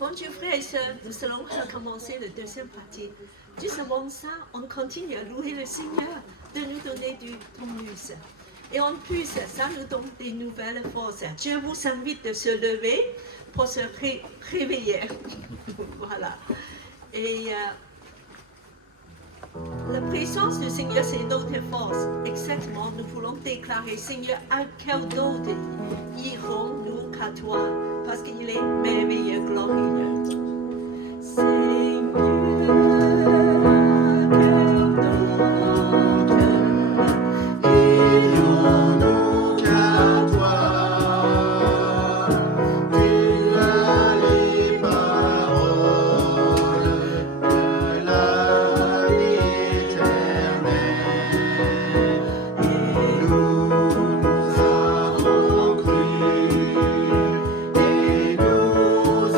Bon Dieu, frères et sœurs, nous allons recommencer la deuxième partie. Juste avant ça, on continue à louer le Seigneur de nous donner du tonus. Et en plus, ça nous donne des nouvelles forces. Je vous invite de se lever pour se réveiller. Voilà. Et la présence du Seigneur, c'est notre force. Exactement, nous voulons déclarer, Seigneur, à quel d'autre irons-nous qu'à toi, parce qu'il est merveilleux, glorieux. Seigneur. Nous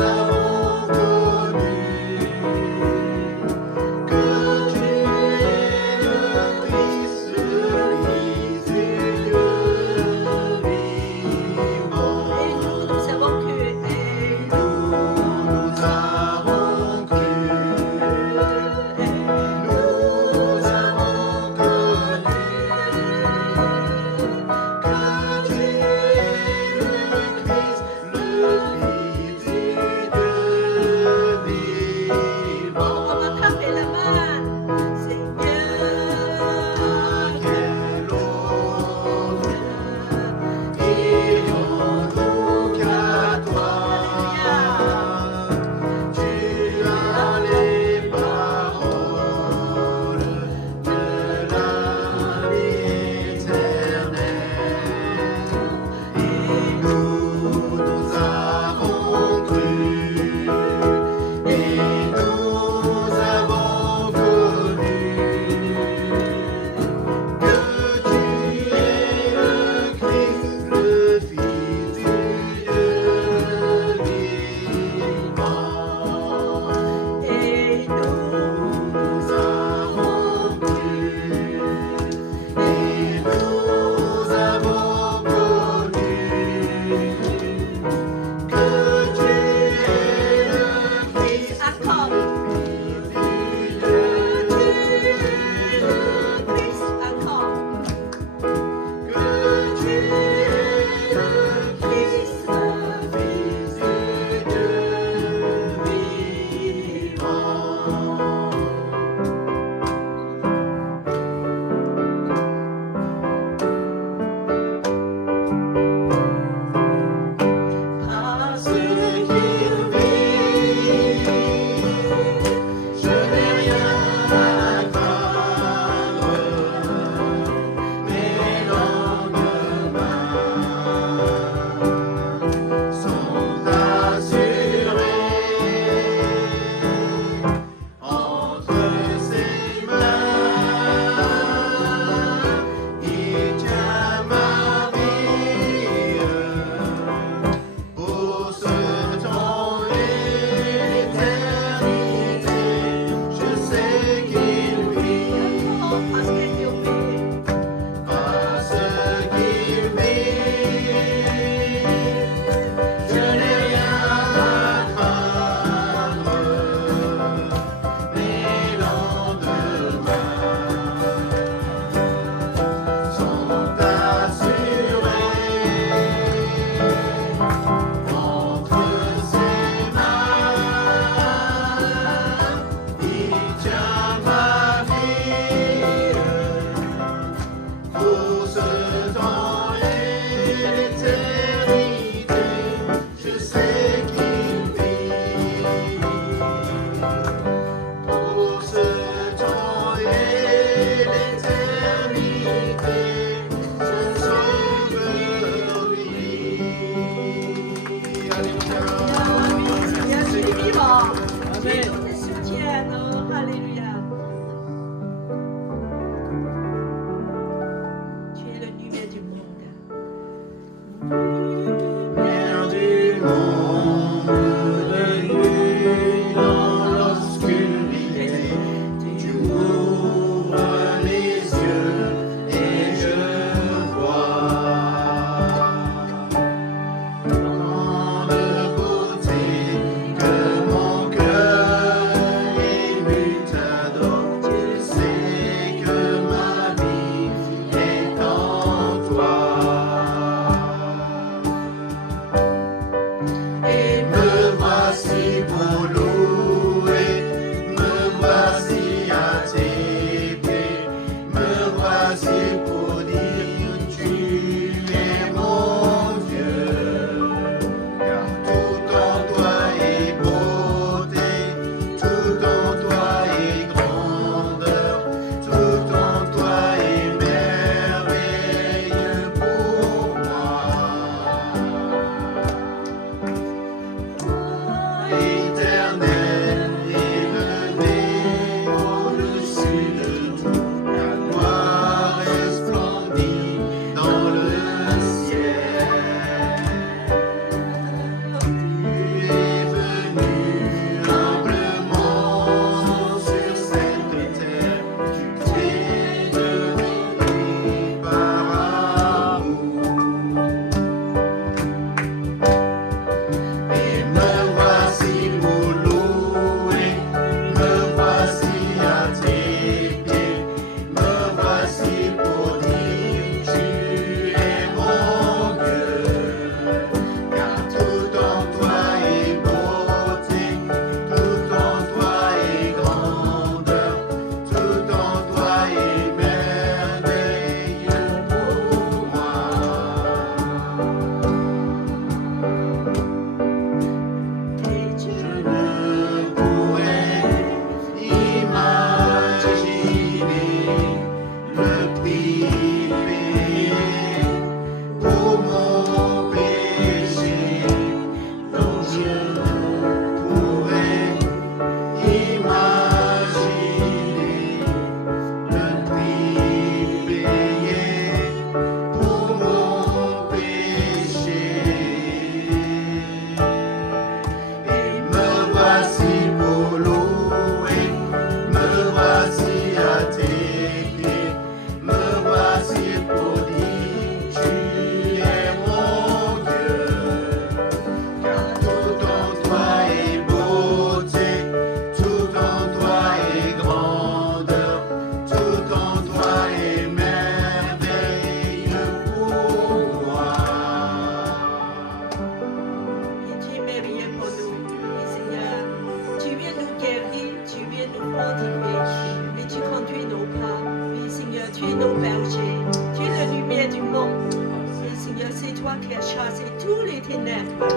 ténèbres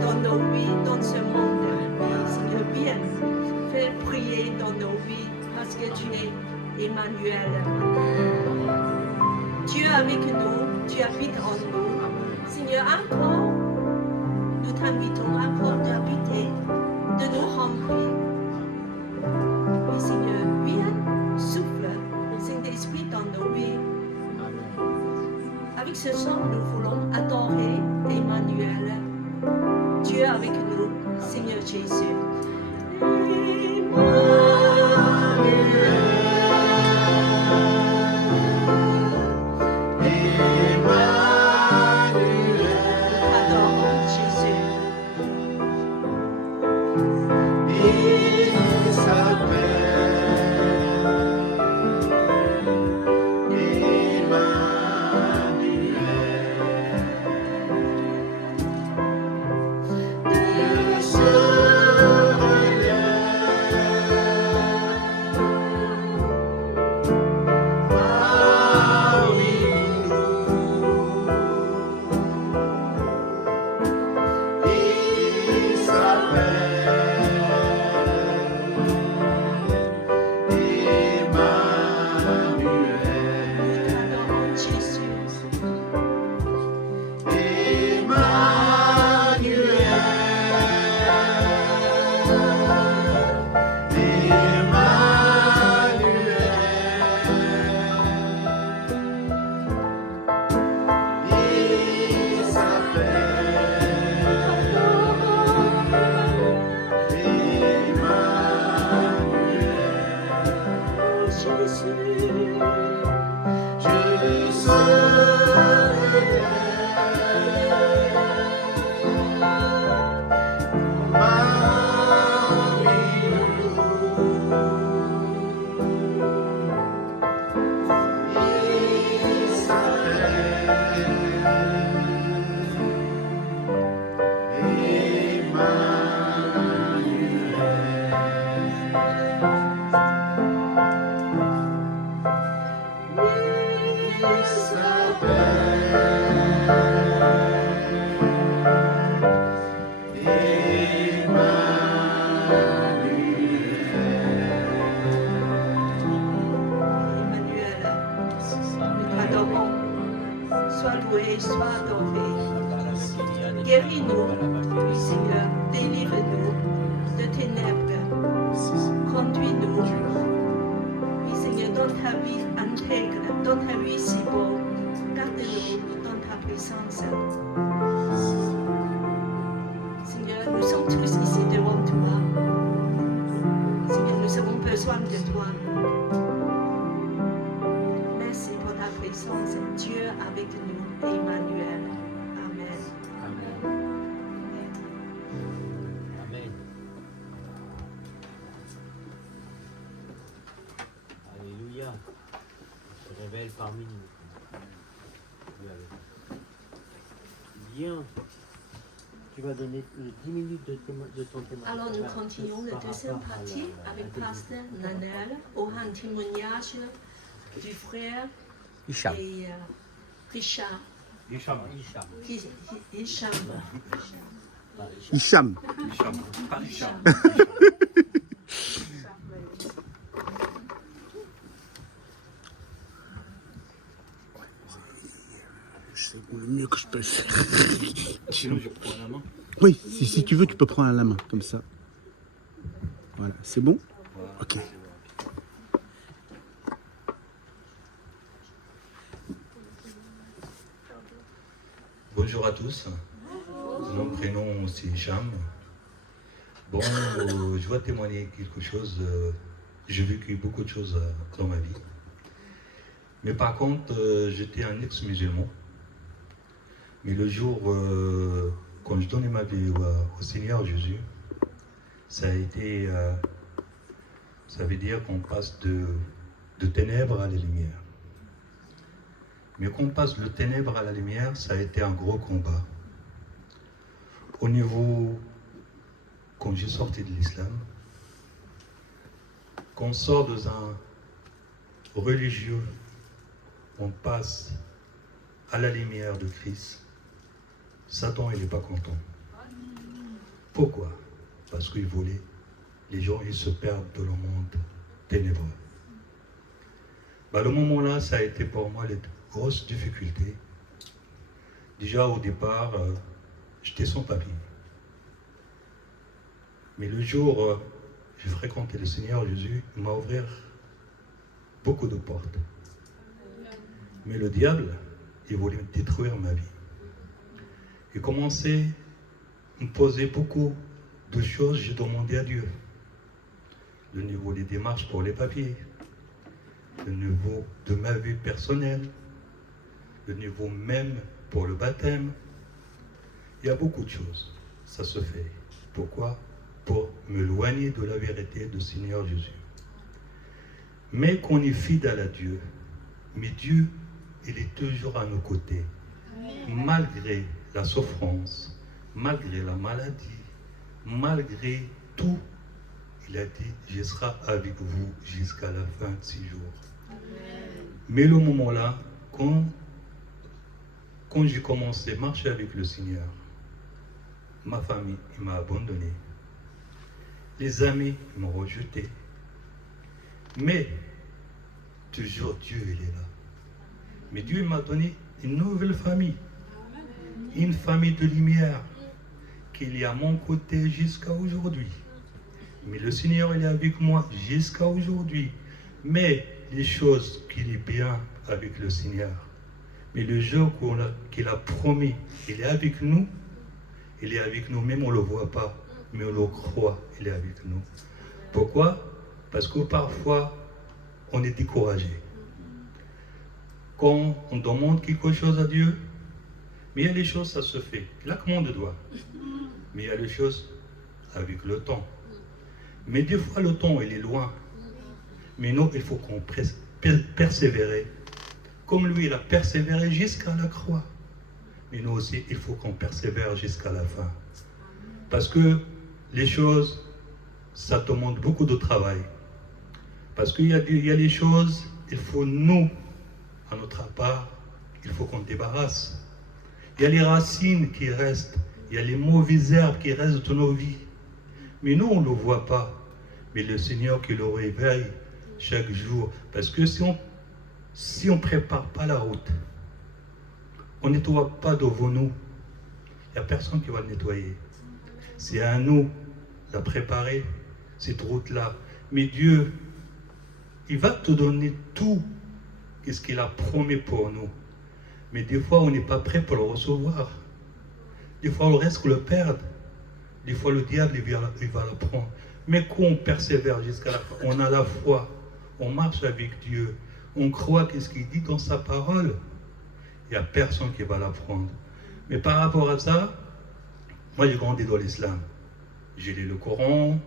dans nos vies, dans ce monde. Seigneur, viens, fais prier dans nos vies parce que tu es Emmanuel. Dieu avec nous, tu habites en nous. Seigneur, encore, nous t'invitons encore d'habiter, de nous remplir. Oui, Seigneur, viens, souffle, Saint-Esprit dans nos vies. Avec ce chant, nous voulons adorer Emmanuel. Dieu avec nous, Seigneur Jésus. Guéris-nous, Seigneur, délivre-nous de ténèbres, conduis-nous, oui, Seigneur, dans ta vie intègre, dans ta vie si beau, garde-nous dans ta présence. Seigneur, nous sommes tous ici devant toi. Seigneur, nous avons besoin de toi. Merci pour ta présence, Dieu avec nous, Emmanuel. Amen. Amen. Alléluia. Il se révèle parmi nous. Bien. Tu vas donner 10 minutes de ton témoignage. Alors nous continuons la deuxième partie avec Pasteur Nanel au témoignage du frère Hicham. et Richard. Hicham. Hicham. Hicham. Pas Hicham. C'est le mieux que je peux faire. Sinon, je prends la main. Oui, si tu veux, tu peux prendre à la main, comme ça. Voilà, c'est bon? Ok. Bonjour à tous. Mon prénom c'est Hicham. Bon, je dois témoigner quelque chose. J'ai vécu beaucoup de choses dans ma vie. Mais par contre, j'étais un ex-musulman. Mais le jour, quand je donnais ma vie au Seigneur Jésus, ça a été, ça veut dire qu'on passe de ténèbres à la lumière. Mais qu'on passe de ténèbres à la lumière, ça a été un gros combat. Au niveau, quand j'ai sorti de l'islam, qu'on sort dans un religieux, on passe à la lumière de Christ. Satan, il n'est pas content. Pourquoi? Parce qu'il voulait. Les gens, ils se perdent dans le monde ténébreux. Le moment-là, ça a été pour moi les grosses difficultés. Déjà, au départ, j'étais sans papier. Mais le jour j'ai fréquenté le Seigneur Jésus, il m'a ouvert beaucoup de portes. Mais le diable, il voulait détruire ma vie. Il commençait à me poser beaucoup de choses, j'ai demandé à Dieu. Le niveau des démarches pour les papiers, le niveau de ma vie personnelle, le niveau même pour le baptême. Il y a beaucoup de choses. Ça se fait. Pourquoi? Pour m'éloigner de la vérité du Seigneur Jésus. Mais qu'on est fidèle à Dieu. Mais Dieu, il est toujours à nos côtés. Malgré la souffrance, malgré la maladie, malgré tout, il a dit, je serai avec vous jusqu'à la fin de ces jours. Mais le moment-là, quand j'ai commencé à marcher avec le Seigneur, ma famille m'a abandonné. Les amis m'ont rejeté. Mais toujours Dieu, il est là. Mais Dieu m'a donné une nouvelle famille. Une famille de lumière qu'il est à mon côté jusqu'à aujourd'hui. Mais le Seigneur, il est avec moi jusqu'à aujourd'hui. Mais les choses qu'il est bien avec le Seigneur. Mais le jour qu'il a promis, il est avec nous. Il est avec nous, même on ne le voit pas, mais on le croit, il est avec nous. Pourquoi? Parce que parfois, on est découragé. Quand on demande quelque chose à Dieu, mais il y a des choses, ça se fait. Claquement de doigts. Mais il y a des choses avec le temps. Mais des fois, le temps, il est loin. Mais nous, il faut qu'on persévère. Comme lui, il a persévéré jusqu'à la croix. Mais nous aussi, il faut qu'on persévère jusqu'à la fin. Parce que les choses, ça demande beaucoup de travail. Parce qu'il y a des choses, il faut nous, à notre part, il faut qu'on débarrasse. Il y a les racines qui restent, il y a les mauvaises herbes qui restent dans nos vies. Mais nous, on ne le voit pas. Mais le Seigneur qui le réveille chaque jour. Parce que si on ne prépare pas la route, on ne nettoie pas devant nous, il n'y a personne qui va le nettoyer. C'est à nous de préparer, cette route-là. Mais Dieu, il va te donner tout ce qu'il a promis pour nous. Mais des fois, on n'est pas prêt pour le recevoir. Des fois, on risque de le perdre. Des fois, le diable, il va le prendre. Mais quand on persévère jusqu'à la fin, on a la foi, on marche avec Dieu, on croit qu'est-ce qu'il dit dans sa parole, il n'y a personne qui va la prendre. Mais par rapport à ça, moi j'ai grandi dans l'islam. J'ai lu le Coran,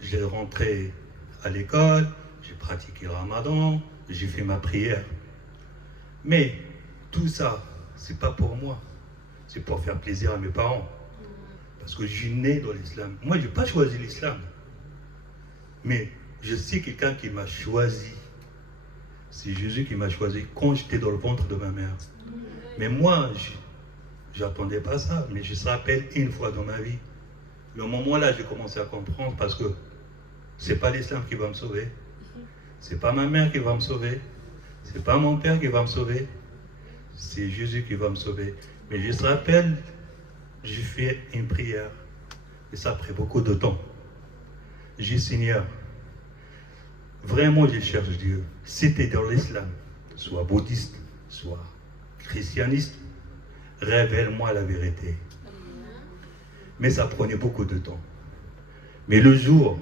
j'ai rentré à l'école, j'ai pratiqué le ramadan, j'ai fait ma prière. Mais tout ça, c'est pas pour moi. C'est pour faire plaisir à mes parents. Parce que je suis né dans l'islam. Moi, je n'ai pas choisi l'islam. Mais je sais quelqu'un qui m'a choisi. C'est Jésus qui m'a choisi quand j'étais dans le ventre de ma mère. Mais moi, je n'attendais pas ça. Mais je me rappelle une fois dans ma vie. Le moment-là, j'ai commencé à comprendre parce que ce n'est pas l'islam qui va me sauver. Ce n'est pas ma mère qui va me sauver. Ce n'est pas mon père qui va me sauver. C'est Jésus qui va me sauver. Mais je me rappelle, j'ai fait une prière. Et ça a pris beaucoup de temps. J'ai dit, Seigneur, vraiment je cherche Dieu. Si tu es dans l'islam, soit bouddhiste, soit christianiste, révèle-moi la vérité. Mais ça prenait beaucoup de temps. Mais le jour,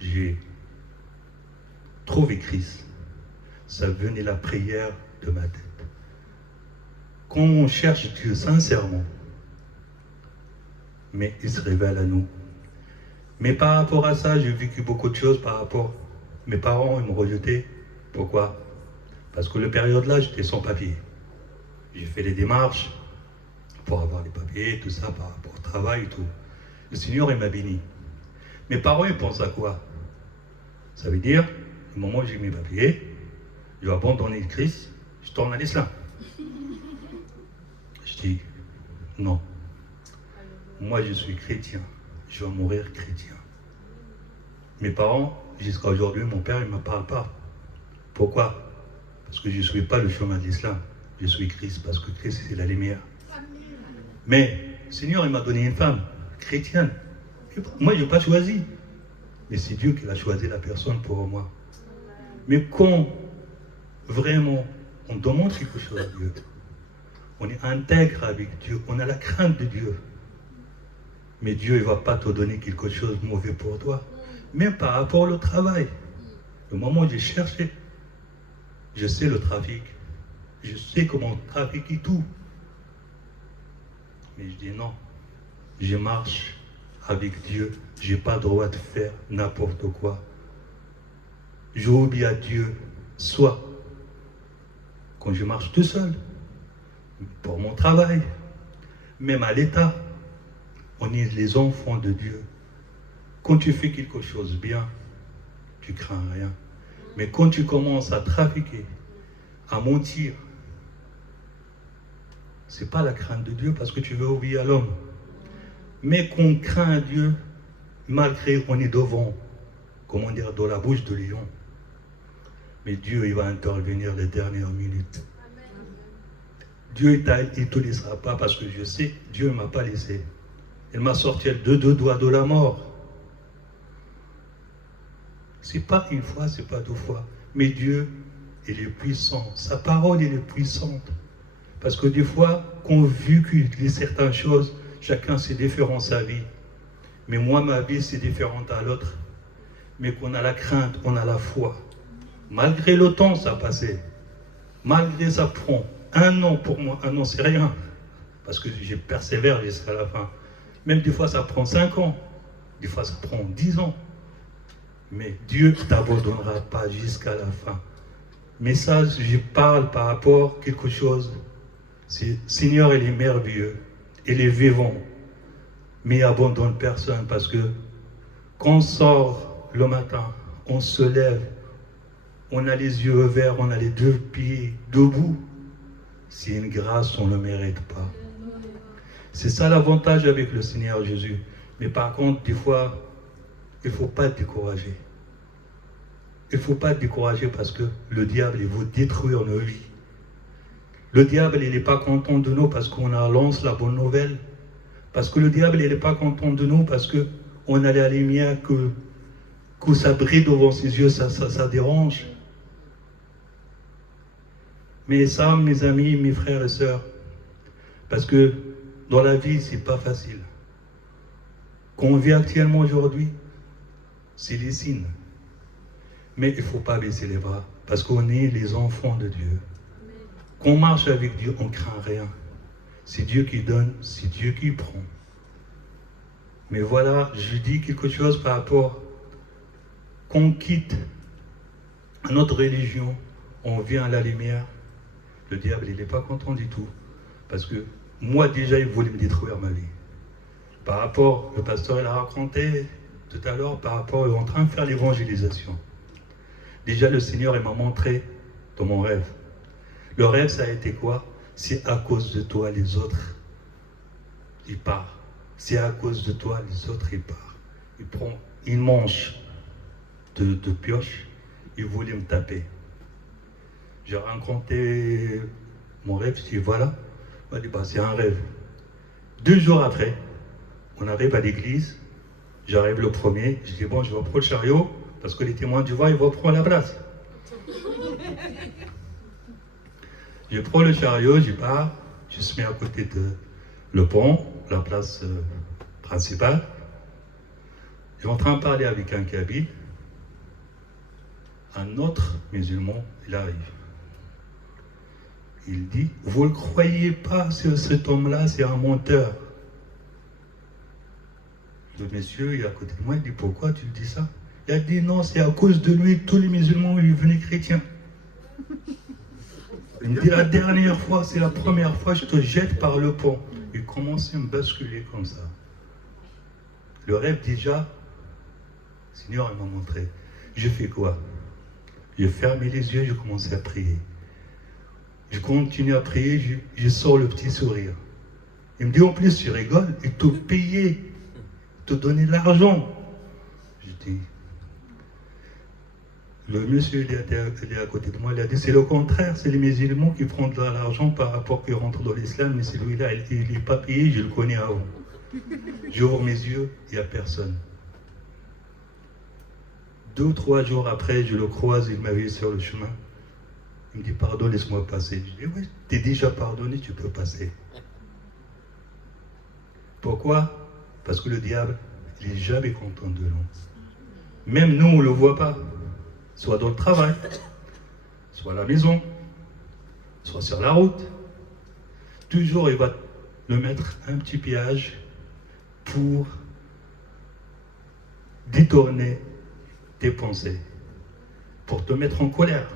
j'ai trouvé Christ. Ça venait la prière de ma tête. Quand on cherche Dieu sincèrement, mais il se révèle à nous. Mais par rapport à ça, j'ai vécu beaucoup de choses par rapport. Mes parents, ils m'ont rejeté. Pourquoi? Parce que la période-là, j'étais sans papier. J'ai fait les démarches pour avoir les papiers, tout ça, par rapport au travail et tout. Le Seigneur, il m'a béni. Mes parents, ils pensent à quoi? Ça veut dire, au moment où j'ai mes papiers, je vais abandonner le Christ, je tourne à l'islam. dis, non. Moi, je suis chrétien. Je vais mourir chrétien. Mes parents, jusqu'à aujourd'hui, mon père, il ne me parle pas. Pourquoi? Parce que je ne suis pas le chemin de l'islam. Je suis Christ, parce que Christ, c'est la lumière. Mais le Seigneur, il m'a donné une femme chrétienne. Moi, je n'ai pas choisi. Mais c'est Dieu qui a choisi la personne pour moi. Mais quand vraiment on demande quelque chose à Dieu, on est intègre avec Dieu, on a la crainte de Dieu. Mais Dieu ne va pas te donner quelque chose de mauvais pour toi. Même par rapport au travail. Le moment où j'ai cherché, je sais le trafic. Je sais comment trafiquer tout. Mais je dis non. Je marche avec Dieu. Je n'ai pas le droit de faire n'importe quoi. J'obéis à Dieu, soit quand je marche tout seul, pour mon travail, même à l'État, on est les enfants de Dieu. Quand tu fais quelque chose bien, tu crains rien. Mais quand tu commences à trafiquer, à mentir, ce n'est pas la crainte de Dieu parce que tu veux obéir à l'homme. Mais qu'on craint Dieu, malgré qu'on est devant, comment dire, dans la bouche de lion. Mais Dieu, il va intervenir les dernières minutes. Dieu, il ne te laissera pas parce que je sais, Dieu ne m'a pas laissé. Il m'a sorti de deux doigts de la mort. Ce n'est pas une fois, ce n'est pas deux fois. Mais Dieu, il est puissant. Sa parole, elle est puissante. Parce que des fois, quand on vécu certaines choses, chacun c'est différent sa vie. Mais moi, ma vie, c'est différente à l'autre. Mais qu'on a la crainte, on a la foi. Malgré le temps, ça passait. Malgré ça prend 1 an pour moi. 1 an, c'est rien. Parce que j'ai persévéré jusqu'à la fin. Même des fois, ça prend 5 ans. Des fois, ça prend 10 ans. Mais Dieu ne t'abandonnera pas jusqu'à la fin. Mais ça, je parle par rapport à quelque chose. C'est, Seigneur, il est merveilleux. Il est vivant. Mais il n'abandonne personne parce que quand on sort le matin, on se lève, on a les yeux ouverts, on a les 2 pieds debout. C'est une grâce, on ne le mérite pas. C'est ça l'avantage avec le Seigneur Jésus. Mais par contre, des fois, il ne faut pas être découragé. Il ne faut pas être découragé parce que le diable, il veut détruire nos vies. Le diable, il n'est pas content de nous parce qu'on lance la bonne nouvelle. Parce que le diable, il n'est pas content de nous parce qu'on a la lumière que ça brille devant ses yeux, ça dérange. Mais ça, mes amis, mes frères et sœurs, parce que dans la vie, ce n'est pas facile. Qu'on vit actuellement aujourd'hui, c'est les signes. Mais il ne faut pas baisser les bras, parce qu'on est les enfants de Dieu. Qu'on marche avec Dieu, on ne craint rien. C'est Dieu qui donne, c'est Dieu qui prend. Mais voilà, je dis quelque chose par rapport qu'on quitte notre religion, on vient à la lumière. Le diable, il n'est pas content du tout. Parce que moi, déjà, il voulait me détruire ma vie. Par rapport, le pasteur, il a raconté tout à l'heure, par rapport, il est en train de faire l'évangélisation. Déjà, le Seigneur, il m'a montré dans mon rêve. Le rêve, ça a été quoi? C'est à cause de toi, les autres, ils partent. C'est à cause de toi, les autres, ils partent. Il prend une manche de pioche, il voulait me taper. J'ai raconté mon rêve, je dis voilà, il m'a dit bah, c'est un rêve. 2 jours après, on arrive à l'église, j'arrive le premier, je dis bon, je vais prendre le chariot, parce que les témoins du vent, ils vont prendre la place. Je prends le chariot, j'y pars, je me mets à côté de le pont, la place principale. Je suis en train de parler avec un cabine. Un autre musulman, il arrive. Il dit, vous ne le croyez pas, cet homme-là, c'est un menteur. Le monsieur, il est à côté de moi, il dit, pourquoi tu dis ça? Il a dit, non, c'est à cause de lui, tous les musulmans, ils sont devenus chrétiens. Il me dit, la dernière fois, c'est la première fois, je te jette par le pont. Il commence à me basculer comme ça. Le rêve déjà, le Seigneur m'a montré. Je fais quoi? J'ai fermé les yeux, je commençais à prier. Je continue à prier, je sors le petit sourire. Il me dit, en plus, tu rigoles, ils te payaient, ils te donnaient de l'argent. Je dis, le monsieur, il est à côté de moi, il a dit, c'est le contraire, c'est les musulmans qui prennent de l'argent par rapport qu'ils rentrent dans l'islam, mais celui-là, il n'est pas payé, je le connais avant. J'ouvre mes yeux, il n'y a personne. 2 ou 3 jours après, je le croise, il m'a vu sur le chemin. Il me dit, pardon, laisse-moi passer. Je dis, oui, t'es déjà pardonné, tu peux passer. Pourquoi? Parce que le diable, il n'est jamais content de nous. Même nous, on ne le voit pas. Soit dans le travail, soit à la maison, soit sur la route. Toujours, il va le mettre un petit piège pour détourner tes pensées, pour te mettre en colère.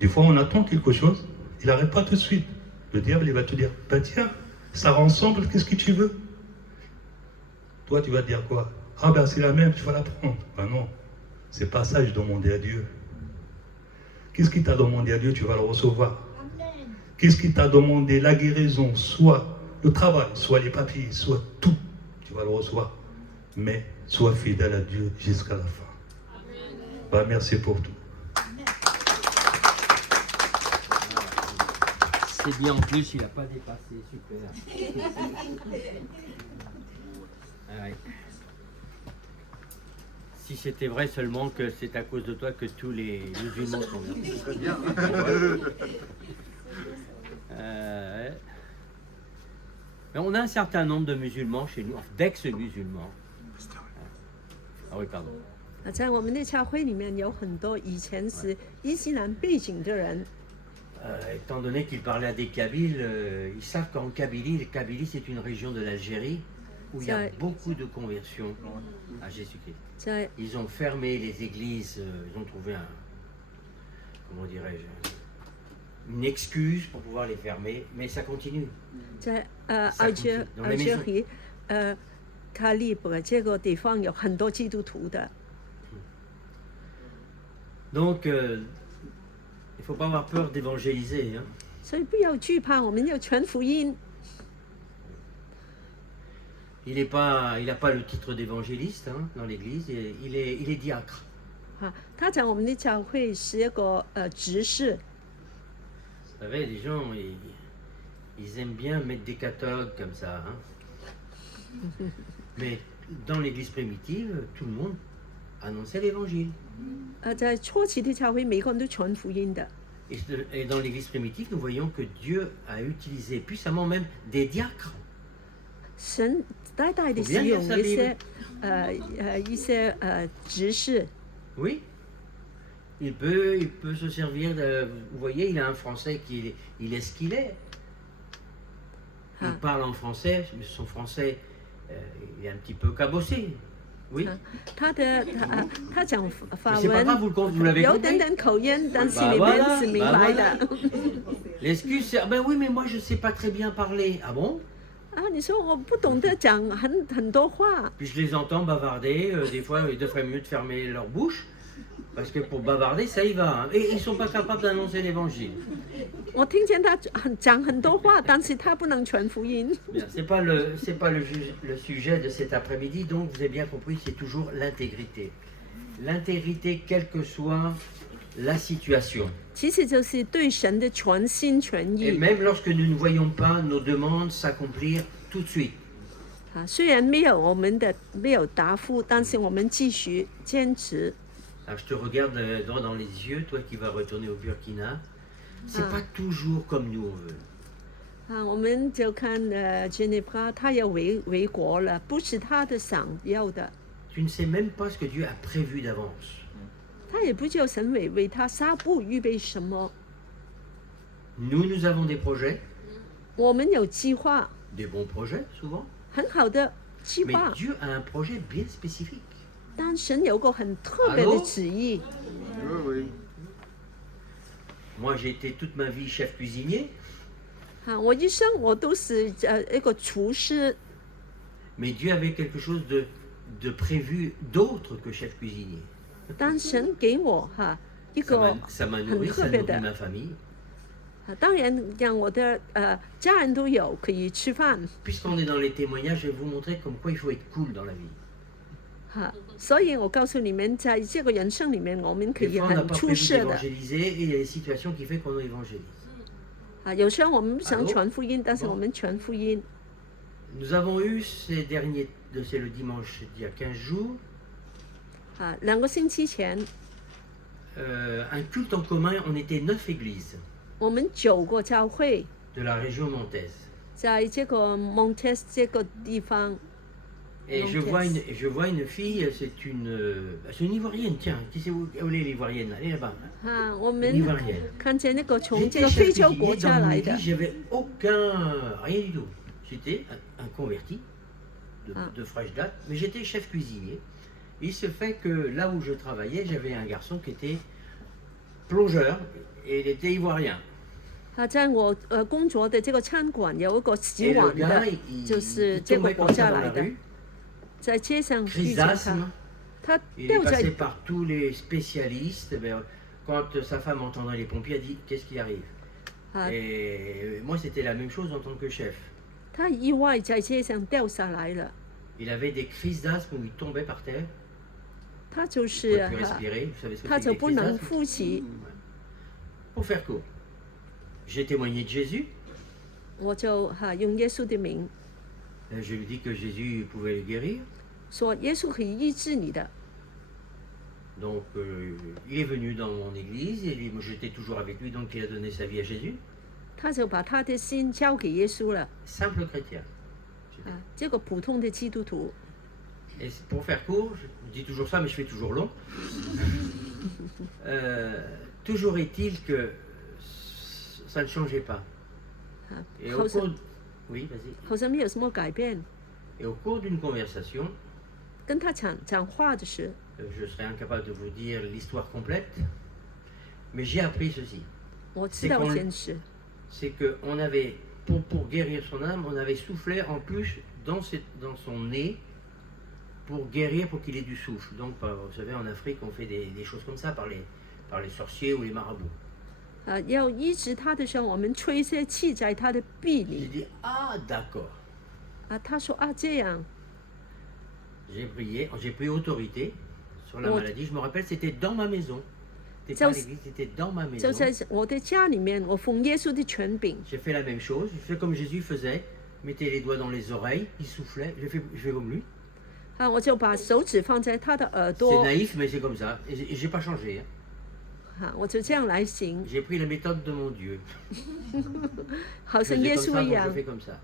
Des fois, on attend quelque chose, il n'arrête pas tout de suite. Le diable, il va te dire, bah tiens, ça ressemble, qu'est-ce que tu veux? Toi, tu vas te dire quoi? Ah ben c'est la même, tu vas la prendre. Ben non, c'est pas ça que je demandais à Dieu. Qu'est-ce qu'il t'a demandé à Dieu? Tu vas le recevoir. Qu'est-ce qu'il t'a demandé? La guérison, soit le travail, soit les papiers, soit tout, tu vas le recevoir. Mais sois fidèle à Dieu jusqu'à la fin. Bah, merci pour tout. C'est bien en plus, il n'a pas dépassé, super. Ah ouais. Si c'était vrai seulement que c'est à cause de toi que tous les musulmans sont bien. Ouais. Mais on a un certain nombre de musulmans chez nous, d'ex-musulmans. Ah oui, pardon. 在我们的教会里面有很多以前是伊斯兰背景的人， Étant donné qu'il parlait à des Kabyles, ils savent qu'en Kabylie, le Kabylie c'est une région de l'Algérie où il y a beaucoup de conversions à Jésus-Christ. 在 Ils ont fermé les églises, ils ont trouvé comment dirais-je, une excuse pour pouvoir les fermer, mais ça continue. 在阿杰里卡利伯这个地方有很多基督徒的， Donc, il ne faut pas avoir peur d'évangéliser. Hein. 所以不要惧怕，我们要传福音。 Il n'a pas le titre d'évangéliste hein, dans l'église, il est diacre. 他在我们的教会是一个执事。 Vous savez, les gens, ils aiment bien mettre des catalogues comme ça. Hein. Mais dans l'église primitive, tout le monde annonçait l'évangile. 在初期的教会，每个人都传福音的。 Et dans l'église primitive, nous voyons que Dieu a utilisé puissamment même des diacres. 神代代的使用一些执事。 Oui. Il peut se servir de... Vous voyez, il a un français il est ce qu'il est. Il parle en français, mais son français, il est un petit peu cabossé. Oui. 他讲法 C'est pas 文 grave, vous l'avez 有 compris. 点点口音，但心里 Bah 面 voilà, 是明 bah 白 voilà. 的。 L'excuse, c'est... Ah ben oui, mais moi, je sais pas très bien parler. Ah bon? 你说我不懂得讲很多话。 Puis je les entends bavarder. Des fois, ils devraient mieux de fermer leur bouche. Parce que pour bavarder, ça y va. Hein. Et ils ne sont pas capables d'annoncer l'évangile. 我听见他讲很多话，但是他不能传福音。 Bien, c'est pas le sujet de cet après-midi, donc vous avez bien compris, c'est toujours l'intégrité. L'intégrité, quelle que soit la situation. 其实就是对神的全心全 Et 意。 même lorsque nous ne voyons pas nos demandes s'accomplir tout de suite. 虽然没有答复，但是我们继续坚持。 Alors, je te regarde droit dans les yeux, toi qui vas retourner au Burkina. C'est pas toujours comme nous on veut. 我们就看Jennifer，他要回国了，不是他的想要的。 Tu ne sais même pas ce que Dieu a prévu d'avance. 他也不知道神为他下步预备什么。 Nous avons des projets, 我们有计划， des bons projets souvent, 很好的计 mais 划， Dieu a un projet bien spécifique. 但神有个很特别的旨意。 Moi, j'ai été toute ma vie chef cuisinier, 我一生我都是一个厨师， mais Dieu avait quelque chose de prévu d'autre que chef cuisinier. 但神给我一个 Ça m'a 很 nourri, 特 ça 别 nourrit 的 ma famille. 当然让我的家人都有可以吃饭 Puisqu'on est dans les témoignages, je vais vous montrer comme quoi il faut être cool dans la vie. 所以我告诉你们，在这个人生里面，我们可 Des 以 fois, on n'a 很 pas 出 prévu 色的 d'évangéliser et il y a des situations qui font qu'on évangélise. 有时候我们不想 Allô？ 传福音，但是我们传福音。 Nous avons eu ces derniers, c'est le dimanche d'il y a 15 jours, 2个星期前， un culte en commun. On était 9 églises 我们9个教会 de la région nantaise. 在这个 Montes 这个地方。 Et je vois une fille, c'est une Ivoirienne, tiens, qui c'est où elle est l'Ivoirienne là? Elle est là-bas. 我 Une 们 Ivoirienne. 看见那个从这 J'étais 个 chef 非洲国 cuisinier 家 dans mon 来的 église, j'avais rien du tout. J'étais un converti de fraîche date, mais j'étais chef cuisinier. Il se fait que là où je travaillais, j'avais un garçon qui était plongeur et il était ivoirien. 在我工作的这个餐馆有一个洗 Et le 碗 gars, 的， il 就是这个 tombait 国 comme 家 ça dans 来 la 的， rue. 在街上遇见 Chrysasme. 他，他 Il est 掉在 passé par tous les spécialistes. Ben, quand sa femme entendait les pompiers, elle dit qu'est-ce qui arrive? Et moi, c'était la même chose en tant que chef. 他意外在街上掉下来了， Il avait des crises d'asthme où il tombait par terre. 他就 Il 是 ne pouvait plus respirer. Vous savez ce que 他 c'est 就 que 不 des crises 能 d'asthme? 呼吸， Pour faire court, j'ai témoigné de Jésus. 我就用耶稣的名 Je lui dis que Jésus pouvait le guérir. 说耶稣可以医治你的。 Donc, il est venu dans mon église et moi, j'étais toujours avec lui, donc il a donné sa vie à Jésus. 他就把他的心交给耶稣了 Simple chrétien. 这个普通的基督徒。 Et pour faire court, je dis toujours ça, mais je fais toujours long. Toujours est-il que ça ne changeait pas. Et au 好像 cours, oui, vas-y. 好像没有什么改变。 Et au cours d'une conversation, 跟他讲话的时候， je serais incapable de vous dire l'histoire complète, mais j'ai appris ceci. 我知道一件事， C'est qu'on avait, pour guérir son âme, on avait soufflé en plus dans son nez pour guérir, pour qu'il ait du souffle. Donc, vous savez, en Afrique, on fait des choses comme ça par les sorciers ou les marabouts. 要医治他的时候，我们吹一些气在他的臂 J'ai 里。 dit, ah d'accord. 他说这样， J'ai prié, j'ai pris autorité sur la Oh. maladie. Je me rappelle, c'était dans ma maison. C'était Ça pas à aussi- l'église, c'était dans ma 就 maison. 在我的家里面，我奉耶稣的权柄， J'ai fait la même chose. Je fais comme Jésus faisait. Mettait les doigts dans les oreilles, il soufflait. Je fais comme lui. 我就把手指放在他的耳 C'est 朵， naïf, mais c'est comme ça. Et j'ai pas changé. Hein. 我就这样来行， J'ai pris la méthode de mon Dieu. 好 Je 像 faisais 耶 comme 稣 ça, 一 donc 样 je fais comme ça.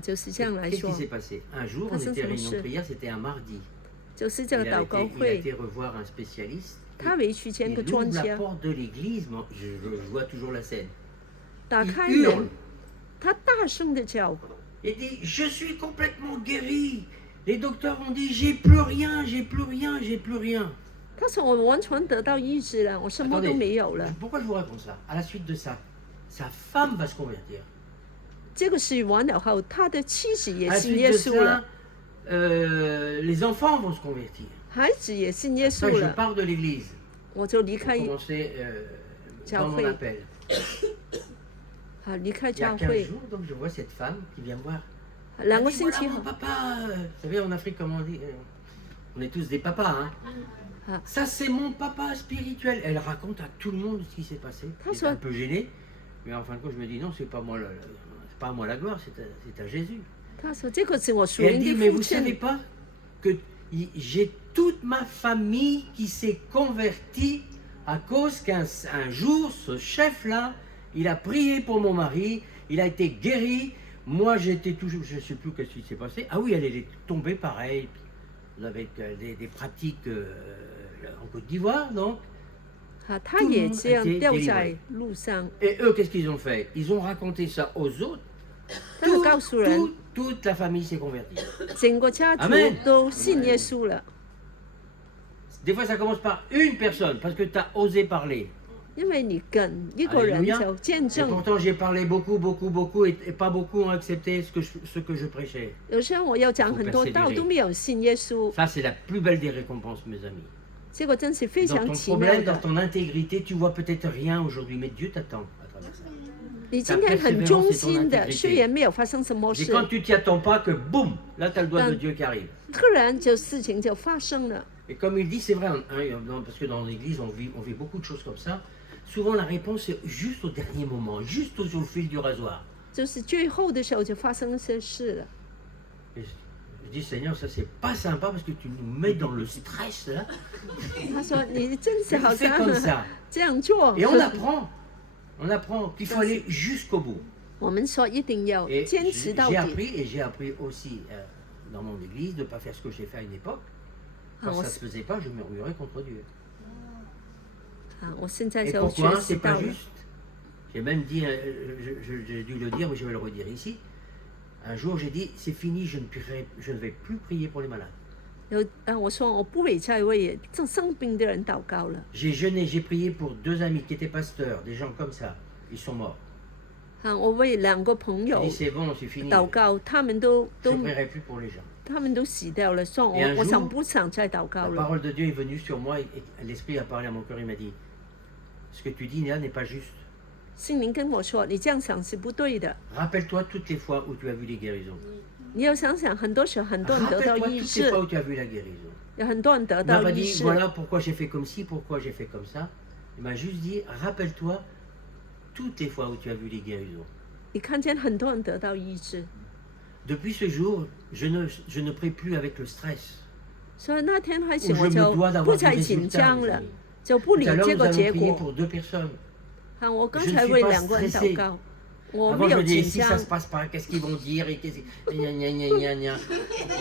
就是这样来 Qu'est-ce 说 qui s'est passé? Un jour, on Ça, était ça, réunion ça. de prière, c'était un mardi. 就是这 Il 个 a 祷告 été, il a 会， été revoir un spécialiste. 他回去见 Il 个 ouvre 专 la 家， porte de l'église. Je vois toujours la scène. 打 Il 开 hurle. 门，他大声的叫， Il dit, je suis complètement guéri. Les docteurs ont dit, j'ai plus rien, j'ai plus rien, j'ai plus rien. 他说我完全得到医治了，我什么都 Attendez, 没有了。 pourquoi je vous raconte ça? À la suite de ça, sa femme va se convertir. 这个事完了后，他的妻子 À 也 la 信 suite 耶 de 稣了 ça,，les enfants vont se convertir. 孩子也信耶 Après, 稣 je 了， pars de l'église 我就离 pour 开 commencer dans Ciao, mon Fred. appel. 离开 Il y a 教 15 会。 jours, donc je vois cette femme qui vient me voir. 2 Elle 个 dit, 星 voilà 期 mon 后， papa. Vous savez, en Afrique, comment on dit on est tous des papas, hein. Ah. Ça, c'est mon papa spirituel. Elle raconte à tout le monde ce qui s'est passé. Ah, J'étais ça- un peu gêné, mais en fin de compte, je me dis non, c'est pas moi, c'est pas à moi la gloire, c'est à Jésus. 他说这个是我属 Et elle 灵 dit, 的 mais 父 vous savez 亲。 pas que j'ai toute ma famille qui s'est convertie à cause qu'un jour, ce chef-là, il a prié pour mon mari, il a été guéri. Moi, j'étais toujours, je ne sais plus qu'est-ce qui s'est passé. Ah oui, elle est tombée pareil, avec des pratiques en Côte d'Ivoire, donc. 他也这样掉在路上， Et eux, qu'est-ce qu'ils ont fait? Ils ont raconté ça aux autres. 他就告诉人， Toute la famille s'est convertie. 整个家族 Amen 都信耶稣了。 Des fois, ça commence par une personne, parce que tu as osé parler. 因为你跟一个人 Alléluia. 就见 Et 证， pourtant, j'ai parlé beaucoup, et pas beaucoup ont accepté ce que je prêchais. 有时候我要讲很多道都没有信耶稣， Ça, c'est la plus belle des récompenses, mes amis. 这个真是非 Dans 常 ton 奇妙 problème, dans 的。 ton intégrité, tu vois peut-être rien aujourd'hui, mais Dieu t'attend à travers ça. 你 Ta 今天很 persévérance 忠 et ton 心的，虽 intégrité. 然没有发生什么 C'est 事， quand tu t'y attends pas que boum, là tu as le doigt de Dieu qui arrive. 突然就事情就发生了。 Et comme il dit, c'est vrai, hein, parce que dans l'église, on vit beaucoup de choses comme ça. Souvent, la réponse est juste au dernier moment, juste au fil du rasoir. 就是最后的时候就发生一些事了。 Et je dis, Seigneur, ça c'est pas sympa parce que tu nous mets dans le stress là. 他说：“你真是好 On fait 像 comme ça. 这样做。” Et on apprend qu'il faut aller jusqu'au bout. 我们说一定要 Et 坚持到 j'ai 底。 appris, et j'ai appris aussi dans mon église de ne pas faire ce que j'ai fait à une époque. Quand Ah, ça ne se faisait pas, je murmurais contre Dieu. 啊，我现在 Et 就学 pourquoi 习 c'est 到 pas 了。 juste. J'ai même dit, j'ai dû le dire, mais je vais le redire ici. Un jour, j'ai dit, c'est fini, je ne vais plus prier pour les malades. 我说我不会再为这生病的人祷告了。 J'ai jeûné, j'ai prié pour 2 amis qui étaient pasteurs, des gens comme ça. Ils sont morts. 啊，我为2个朋 J'ai 友 dit, c'est bon, c'est fini. 祷告，他们都 Je ne prierai plus pour les gens. 他们都死掉了，说 Et un 我 jour, 想不想再祷告 La 了。 parole de Dieu est venue sur moi et l'Esprit a parlé à mon cœur. Il m'a dit, ce que tu dis là n'est pas juste. 圣灵跟我说：“你这样想是不对的。 Rappelle-toi toutes les fois où tu as vu les guérisons. 你要想想，很多时候很多人得到 Rappelle-toi 医 toutes les 治， fois où tu as vu la guérison. 有很多人得 Il m'a 到 pas 医 dit, 治。 voilà pourquoi j'ai fait comme ci, pourquoi j'ai fait comme ça. Il m'a juste dit, rappelle-toi toutes les fois où tu as vu les guérisons. 你看见很多人得到医治， Depuis ce jour, je ne prie plus avec le stress. 所以那天开 Où 始 je 我 me 就 dois 不 d'avoir 再 des 紧 résultats. 张 mes 了 amis.，就不 Tout 理 à l'heure, 这 nous 个 allons 结 prier 果。 pour 2 personnes. 啊，我刚 Je 才 ne suis 为 pas 2个人 stressé. 祷告，我 Avant, 没 je 有 me dis, 紧 si ça 张 se。passe pas, qu'est-ce qu'ils vont dire et gna, gna, gna, gna, gna.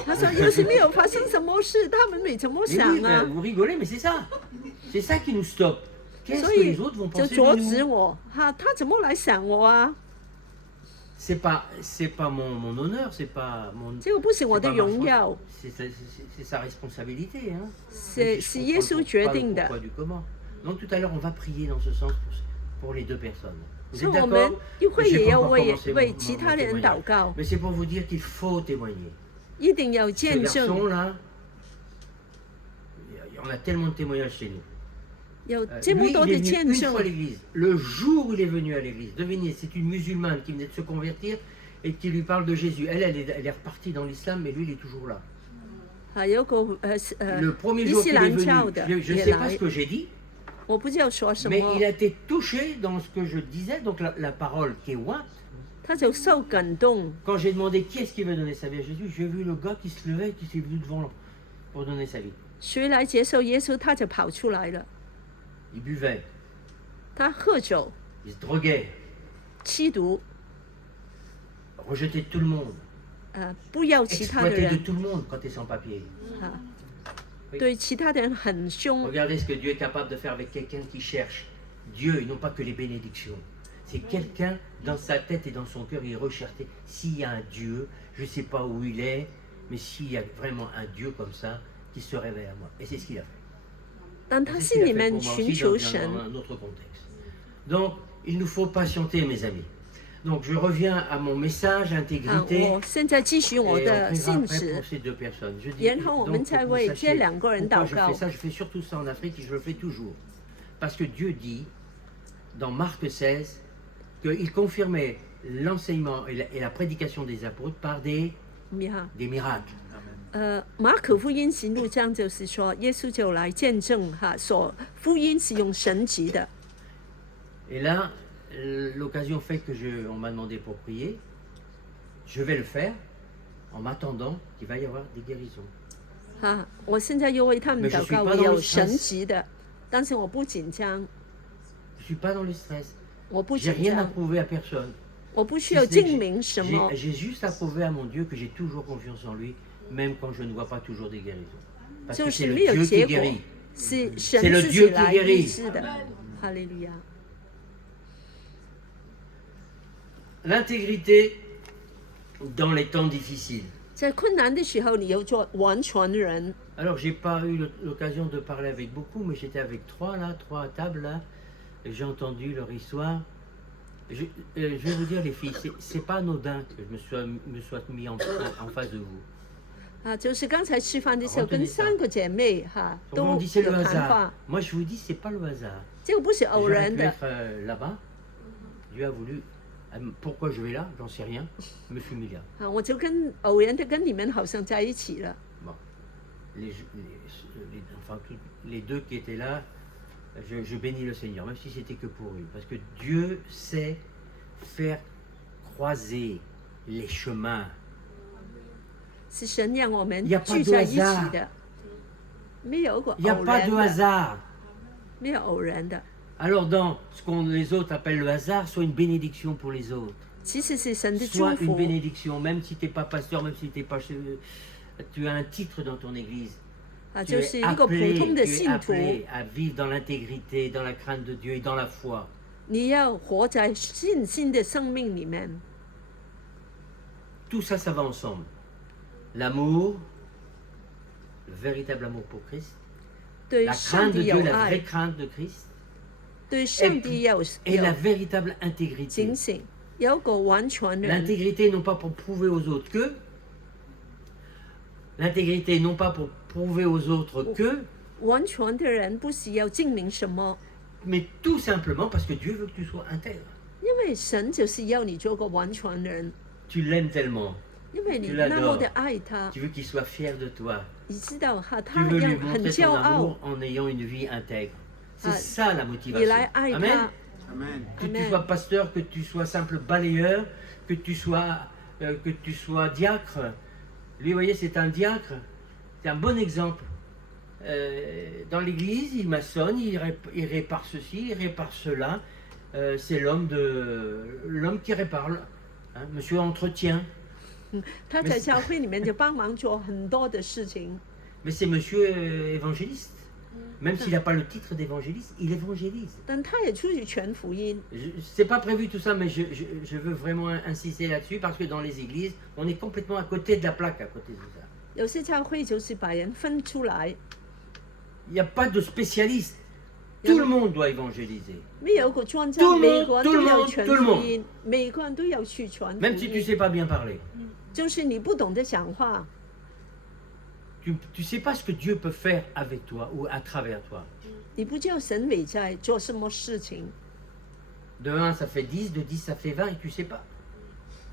他说：“要是没有发生什么事，他们会怎么 Mais 想 oui, 啊 vous rigolez, mais c'est ça. C'est ça qui nous stoppe. Qu'est-ce 所 que 以 les autres vont 就 penser 阻 de 止 nous? 我，他怎么来想我啊？ C'est pas mon honneur, c'est pas mon. 这个不是我 c'est 的 pas ma 荣 faute. 耀， C'est sa responsabilité. Hein. 是 Même si 是 je 耶 comprends 稣 le 决 pourquoi, 定 le 的。 pourquoi du comment. Donc tout à l'heure, on va prier dans ce sens pour les 2 personnes. Vous 所以 êtes 我们 d'accord? 一会 Je sais 也 pas 要 encore 为 commencer 为 mon 其他的人 témoignage. 祷告， Mais c'est pour vous dire qu'il faut témoigner. 一定要 Ce 见证， garçon-là, on a tellement de témoignages chez nous. 有这么 Lui, 多 il 的 est venu 见 une 证 fois à。l'église. Le jour où il est venu à l'église, devinez, c'est une musulmane qui venait de se convertir et qui lui parle de Jésus. Elle est repartie dans l'islam, mais lui, il est toujours là. 啊，有个 Le premier 伊 jour 斯 qu'il est 兰 venu, 教的 je ne 也 sais pas 来 ce，que j'ai dit, 我不知道说什 mais 么 il，a été touché dans ce que je disais, donc la parole Kewat. 他就受感动。 Quand j'ai demandé qui est-ce qui veut donner sa vie à Jésus, j'ai vu le gars qui se levait, qui s'est venu devant pour donner sa vie. 谁来接受耶稣，他就跑出来了。 Il buvait, 他喝酒、 il se droguait, 吸毒， rejetait tout le monde, 不要其他的 exploitait de 人， tout le monde quand il est sans papier. 啊，对其他的人很凶。 Regardez ce que Dieu est capable de faire avec quelqu'un qui cherche Dieu et non pas que les bénédictions. C'est quelqu'un dans sa tête et dans son cœur, il recherche s'il y a un Dieu, je ne sais pas où il est, mais s'il y a vraiment un Dieu comme ça qui se révèle à moi. Et c'est ce qu'il a fait. 当他 C'est ce 心 qu'il a 里 fait 面 pour moi 寻 aussi 求 dans 神， un autre contexte. Donc, il nous faut patienter, mes amis. Donc, je reviens à mon message, 啊， intégrité. 我现在继续 Et 我 on 的 priera 信 après 实 pour。ces 2 personnes. Je dis, 然后我们 donc, 才 pour que 为 vous 这 sachiez 2个人 pourquoi 祷 je 告 fais。ça, je fais surtout ça en Afrique et je le fais toujours. Parce que Dieu dit, dans Marc 16, qu'il confirmait l'enseignement et la prédication des apôtres par des 哈， miracles. 马可福音行路章就是说，耶稣就来见证哈，说福音是用神迹的。 Et là, l'occasion fait que on m'a demandé pour prier. Je vais le faire en m'attendant qu'il va y avoir des guérisons. 哈，我现在又为他们 Mais je 祷 suis 告， pas 我 dans 有 le 神 stress. 迹的，但是我不紧张， Je ne suis pas dans le stress. 我不 J'ai 紧 rien à 张， prouver à personne. 我不需 Si 要 ce n'est que 证明什么， J'ai juste à prouver à mon Dieu que j'ai toujours confiance en lui, même quand je ne vois pas toujours des guérisons. Parce 就 que 是 c'est le 没有 Dieu 结 qui 果 guérit.，是神 C'est le 自 Dieu 己 qui 来 guérit. 医治的。哈利路亚。 L'intégrité dans les temps difficiles. 在困难的时候，你要做完全人。 Alors, j'ai pas eu l'occasion de parler avec beaucoup, mais j'étais avec 3 à table là, et j'ai entendu leur histoire. Je vais vous dire les filles, c'est pas anodin que je me sois mis en face de vous. 啊，就是刚才吃饭的时候， Retenez 跟 ça. 3个姐妹哈 On 都 vous dit c'est 有 le 谈 hasard. 话， Moi, je vous dis c'est pas le hasard. 这个不是偶 J'aurais 然 pu 的。 être là-bas. Dieu a voulu Pourquoi je vais là? J'en sais rien. Je me suis mis là. 我就偶然的跟你们好像在一起了。 Bon. Enfin, les deux qui étaient là, je bénis le Seigneur, même si c'était que pour eux. Parce que Dieu sait faire croiser les chemins. 是神让我们 Il n'y a pas 聚 de 在一起 hasard. 的，没有过 Il n'y a 偶 pas 然 de 的， hasard. 没有偶然的。 Alors dans ce qu'on les autres appellent le hasard, soit une bénédiction pour les autres. 其实是神的祝 Soit une 福， bénédiction, même si tu n'es pas pasteur, même si tu as un titre dans ton église. 啊， Tu 就 es 是一个普 appelé, 通的 tu es 信徒， appelé à vivre dans l'intégrité, dans la crainte de Dieu et dans la foi. 你要活在信心的生命里面。 Tout ça, ça va ensemble. L'amour, le véritable amour pour Christ, 对 la 上 crainte de 帝有 Dieu, la 爱 vraie，crainte de Christ, 对上帝有 et la 有 véritable intégrité. 警醒，有个完全人。 L'intégrité non pas pour prouver aux autres que, l'intégrité non pas pour prouver aux autres que, 完全的人不是要证明什么， mais tout simplement parce que Dieu veut que tu sois intègre. 因为神就是要你做个完全人， Tu l'aimes tellement, 因为你 Tu l'adores 那么的爱他， tu veux qu'il soit fier de toi, 你知道哈， tu 他 veux 要 lui 很 montrer 骄 ton 傲 amour，en ayant une vie intègre. C'est Ah, ça la 你 motivation. 来爱 Amen. 他。 Que tu Amen. sois pasteur, que tu sois simple balayeur, que tu sois diacre. Lui, vous voyez, c'est un diacre. C'est un bon exemple. Dans l'église, il maçonne, il répare ceci, il répare cela. C'est l'homme qui répare. Hein, monsieur entretien. 他在教会里面就帮忙做很多的事情， Mais c'est monsieur évangéliste. Même s'il n'a pas le titre d'évangéliste, il évangélise. 但他也出去传福音。 C'est pas prévu tout ça, mais je veux vraiment insister là-dessus parce que dans les églises, on est complètement à côté de la plaque, à côté de ça. 有些教会就是把人分出来， Il n'y a pas de spécialiste. Tout le monde doit évangéliser. 没有个专家 Tout，le 每个人 monde，tout 都 le 要 monde，传 tout le 福 monde 音，每个人都要去传福 Même si tu ne 音。 sais pas bien parler. 就是你不懂得讲话， Tu ne sais pas ce que Dieu peut faire avec toi ou à travers toi. 你不知道神伟在做什么事情 De 1, ça fait 10, de 10, ça fait 20 et tu ne sais pas.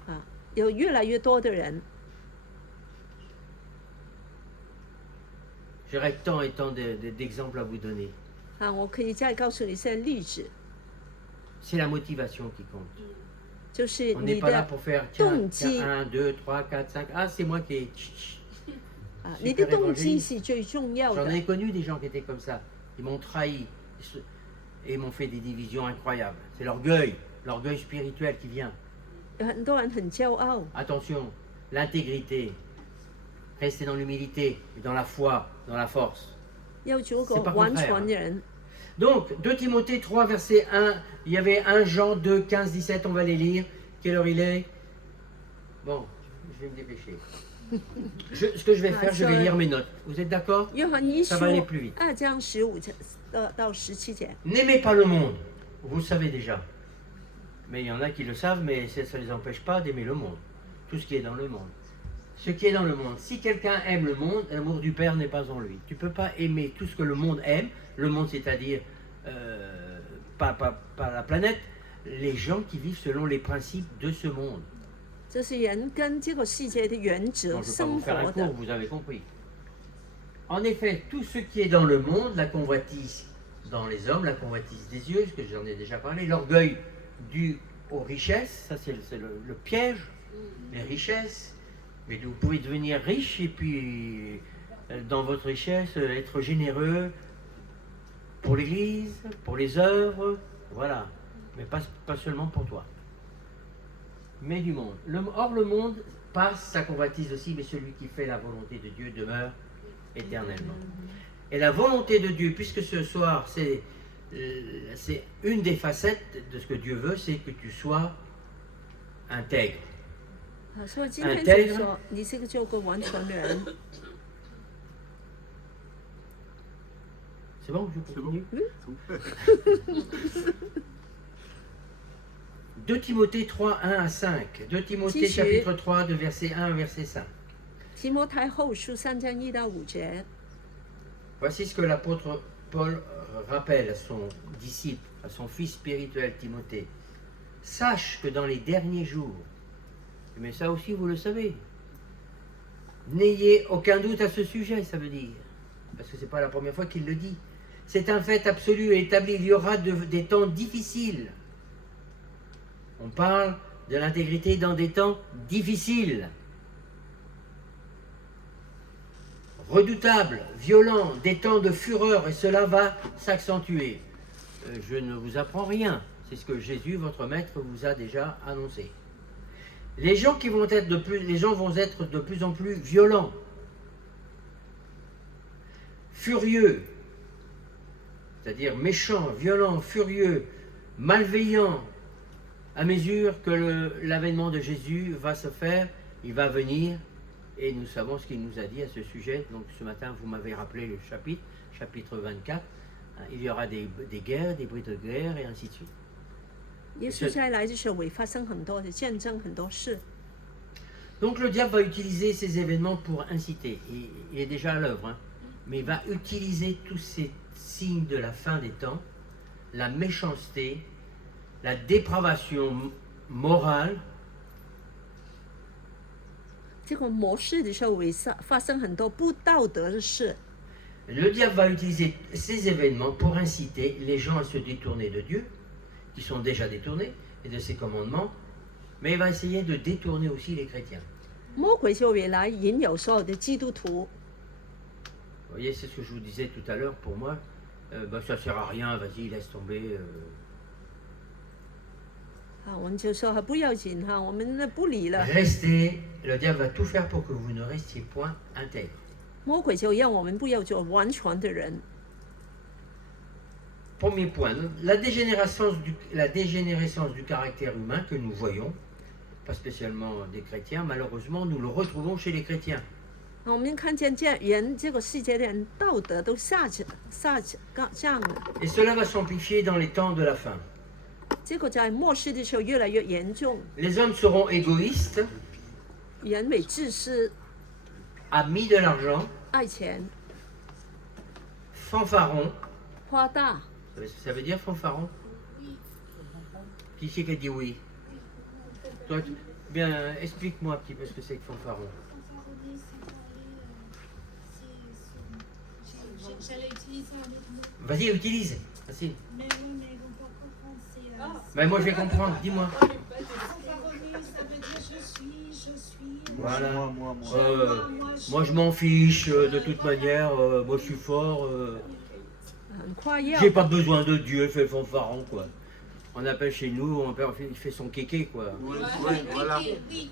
啊！有越来越多的人， J'aurais tant et tant d'exemples à vous donner. 啊，我可以再告诉你一些例子， C'est la motivation qui compte. 就是 On 你 n'est pas là 的 pour faire tiens, 动机 1, 2, 3, 4, 5. Ah, c'est moi qui ai. 啊，你的动机是最重要 J'en 的 ai。connu des gens qui étaient comme ça. Ils m'ont trahi et m'ont fait des divisions incroyables. C'est l'orgueil spirituel qui vient. 有很多人很骄傲， Attention, l'intégrité. Restez dans l'humilité, et dans la foi, dans la force. 要做个 C'est pas 完 contraire, 全的人。 Donc, 2 Timothée 3, verset 1. Il y avait 1 Jean 2, 15, 17. On va les lire. Quelle heure il est? Bon, je vais me dépêcher. Ce que je vais faire, je vais lire mes notes. Vous êtes d'accord? 约翰一 Ça 书 va aller plus vite. 2章15节到17节， N'aimez pas le monde. Vous le savez déjà. Mais il y en a qui le savent, mais ça ne les empêche pas d'aimer le monde. Tout ce qui est dans le monde. Ce qui est dans le monde. Si quelqu'un aime le monde, l'amour du Père n'est pas en lui. Tu ne peux pas aimer tout ce que le monde aime. Le monde, c'est-à-dire pas la planète. Les gens qui vivent selon les principes de ce monde. 这是人跟这个世界的原 Bon, 则 je ne vais pas 生 vous faire un 活 cours, 的。 vous avez compris. En effet, tout ce qui est dans le monde, la convoitise dans les hommes, la convoitise des yeux, ce que j'en ai déjà parlé, l'orgueil dû aux richesses, ça c'est le piège, les richesses. Mais vous pouvez devenir riche et puis dans votre richesse être généreux pour l'Église, pour les œuvres, voilà. Mais pas seulement pour toi. Mais du monde. Or le monde passe, sa convoitise aussi, mais celui qui fait la volonté de Dieu demeure éternellement. Et la volonté de Dieu, puisque ce soir c'est une des facettes de ce que Dieu veut, c'est que tu sois intègre. 啊，所以今天 Intègre 就说你是个做个完全的人。 C'est bon, je continue. 2 Timothée 3, 1 à 5. 2 Timothée Si, chapitre 3, de verset 1 à verset 5. 提摩太后书3章1到5节， Voici ce que l'apôtre Paul rappelle à son disciple, à son fils spirituel Timothée. sache que dans les derniers jours, mais ça aussi vous le savez, n'ayez aucun doute à ce sujet, ça veut dire, parce que c'est pas la première fois qu'il le dit. C'est un fait absolu et établi, il y aura des temps difficiles. On parle de l'intégrité dans des temps difficiles, redoutables, violents, des temps de fureur, et cela va s'accentuer. Je ne vous apprends rien, c'est ce que Jésus, votre maître, vous a déjà annoncé. Les gens vont être de plus en plus violents, furieux, c'est-à-dire méchants, violents, furieux, malveillants, à mesure que l'avènement de Jésus va se faire, il va venir, et nous savons ce qu'il nous a dit à ce sujet. Donc ce matin, vous m'avez rappelé le chapitre 24, il y aura des guerres, des bruits de guerre, et ainsi de suite. 耶稣再来的时候会发生很多的见证，很多事。 Donc le diable va utiliser ces événements pour inciter. Il est déjà à l'œuvre, hein, mais il va utiliser tous ces signes de la fin des temps, la méchanceté, la dépravation morale. 这个模式的时候会发生很多不道德的事。 Le diable va utiliser ces événements pour inciter les gens à se détourner de Dieu, qui sont déjà détournés, et de ses commandements, mais il va essayer de détourner aussi les chrétiens. 魔鬼就会来引诱所有的基督徒。 Vous voyez, c'est ce que je vous disais tout à l'heure, pour moi, ça sert à rien, vas-y, laisse tomber. 我们就说不要紧哈，我们不理了。 Restez, le diable va tout faire pour que vous ne restiez point intègre. 魔鬼就让我们不要做完全的人。 Premier point, la dégénérescence du caractère humain que nous voyons, pas spécialement des chrétiens, malheureusement, nous le retrouvons chez les chrétiens. 我们看见这个世界的人道德都下降了。 Et cela va s'amplifier dans les temps de la fin. 这个在末世的时候越来越严重， Les hommes seront égoïstes, 人为自私、 amis de l'argent, 爱钱、 fanfarons. 夸大。 Ça veut dire fanfaron? Qui c'est qui a dit oui? Toi, bien, explique-moi un petit peu ce que c'est que fanfaron. J'allais utiliser un autre mot. Vas-y, utilise. Vas-y. Mais oui, mais ils vont pas comprendre. C'est. Ben moi je vais comprendre, dis-moi. Fanfaronner, ça veut dire je suis. Voilà. Moi. Moi je m'en fiche, de toute manière, moi je suis fort. 很夸耀。 J'ai pas besoin de Dieu, fait fanfaron quoi. On appelle chez nous, il fait son kéké quoi. Oui, voilà. Oui.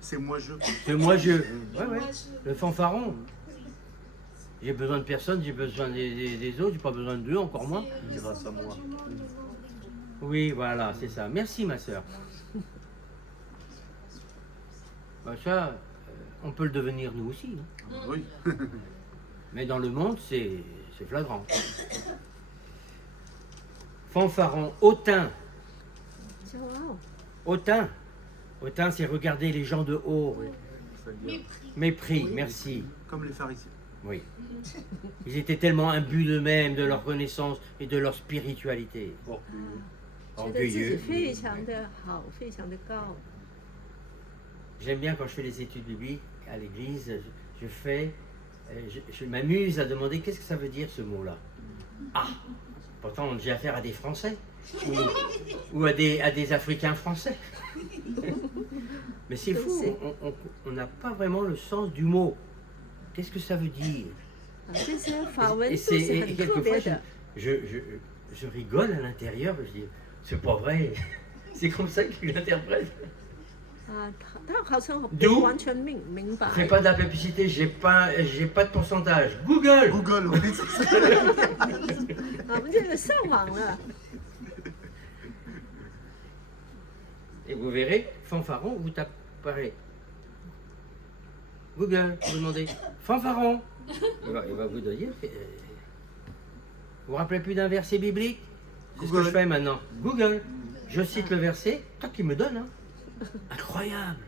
C'est moi je. C'est moi je. Ouais. Le fanfaron. J'ai besoin de personne, j'ai besoin des autres, j'ai pas besoin d'eux, encore moins. C'est grâce à moi. Oui, voilà, c'est ça. Merci ma soeur. Ben, ça, on peut le devenir nous aussi. Hein. Oui. Mais dans le monde, c'est flagrant. Fanfaron, hautain. 哇哦， Hautain. Hautain, c'est regarder les gens de haut. C'est-à-dire, Mépris, merci. comme les pharisiens. Oui. Ils étaient tellement imbus d'eux-mêmes, de leur connaissance et de leur spiritualité. 觉得自己 Orgueilleux. 非常的好，非常的高。 J'aime bien quand je fais les études bibliques à l'église, je m'amuse à demander qu'est-ce que ça veut dire ce mot-là. Ah, pourtant j'ai affaire à des Français ou à des Africains français. Mais c'est fou, on n'a pas vraiment le sens du mot. Qu'est-ce que ça veut dire? 这些法文 Et 都是 c'est 很特 quelquefois 别的。 je rigole à l'intérieur, je dis c'est pas vrai. C'est comme ça qu'il l'interprète. 他好像不 D'où 完全明白。 Fais pas de la publicité, j'ai pas de pourcentage. Google. Google, oui, c'est ça. 我们这个上网了， Et vous verrez, fanfaron, vous taperez. Google, vous demandez fanfaron. Il va vous dire. Vous vous rappelez plus d'un verset biblique? C'est ce que je fais maintenant. Google. Je cite le verset, toi qui me donne. Hein. Incroyable.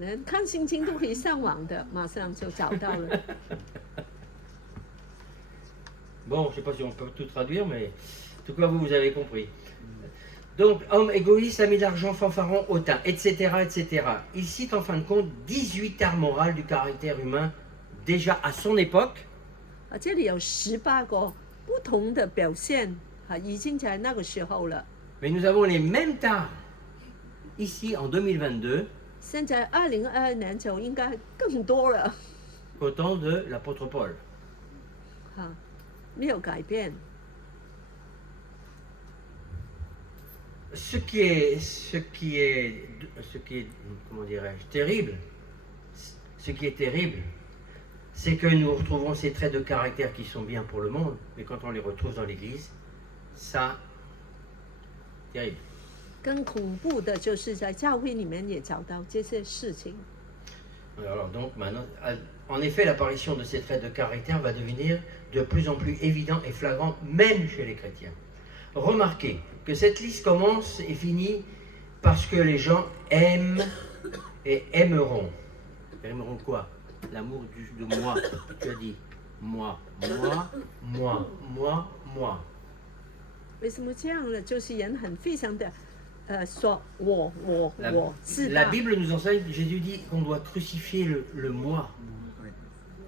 人看圣经都可以上网的，马上就找到了。 Bon, je ne sais pas si on peut tout traduire, mais tout cas, vous avez compris. Donc, homme égoïste, ami d'argent, fanfaron, hautain, etc., etc. Il cite en fin de compte 18 tares morales du caractère humain, déjà à son époque, 这里有18个不同的表现已经在那个时候了。 mais nous avons les mêmes tares ici en 2022现在2022年就应该更多了 qu'au temps de l'apôtre Paul. 没有改变。 Ce qui est, comment dirais-je, terrible, ce qui est terrible, c'est que nous retrouvons ces traits de caractère qui sont bien pour le monde, mais quand on les retrouve dans l'Église, ça, terrible. 更恐怖的就是在教会里面也找到这些事情。 Alors donc maintenant, en effet, l'apparition de ces traits de caractère va devenir de plus en plus évident et flagrant, même chez les chrétiens. Remarquez que cette liste commence et finit parce que les gens aiment et aimeront. Aimeront quoi? L'amour de moi. Tu as dit moi, moi, moi, moi, moi. 为什么这样呢？就是人很非常的说我 La 自 la 大。 Bible nous enseigne, Jésus dit qu'on doit crucifier le moi.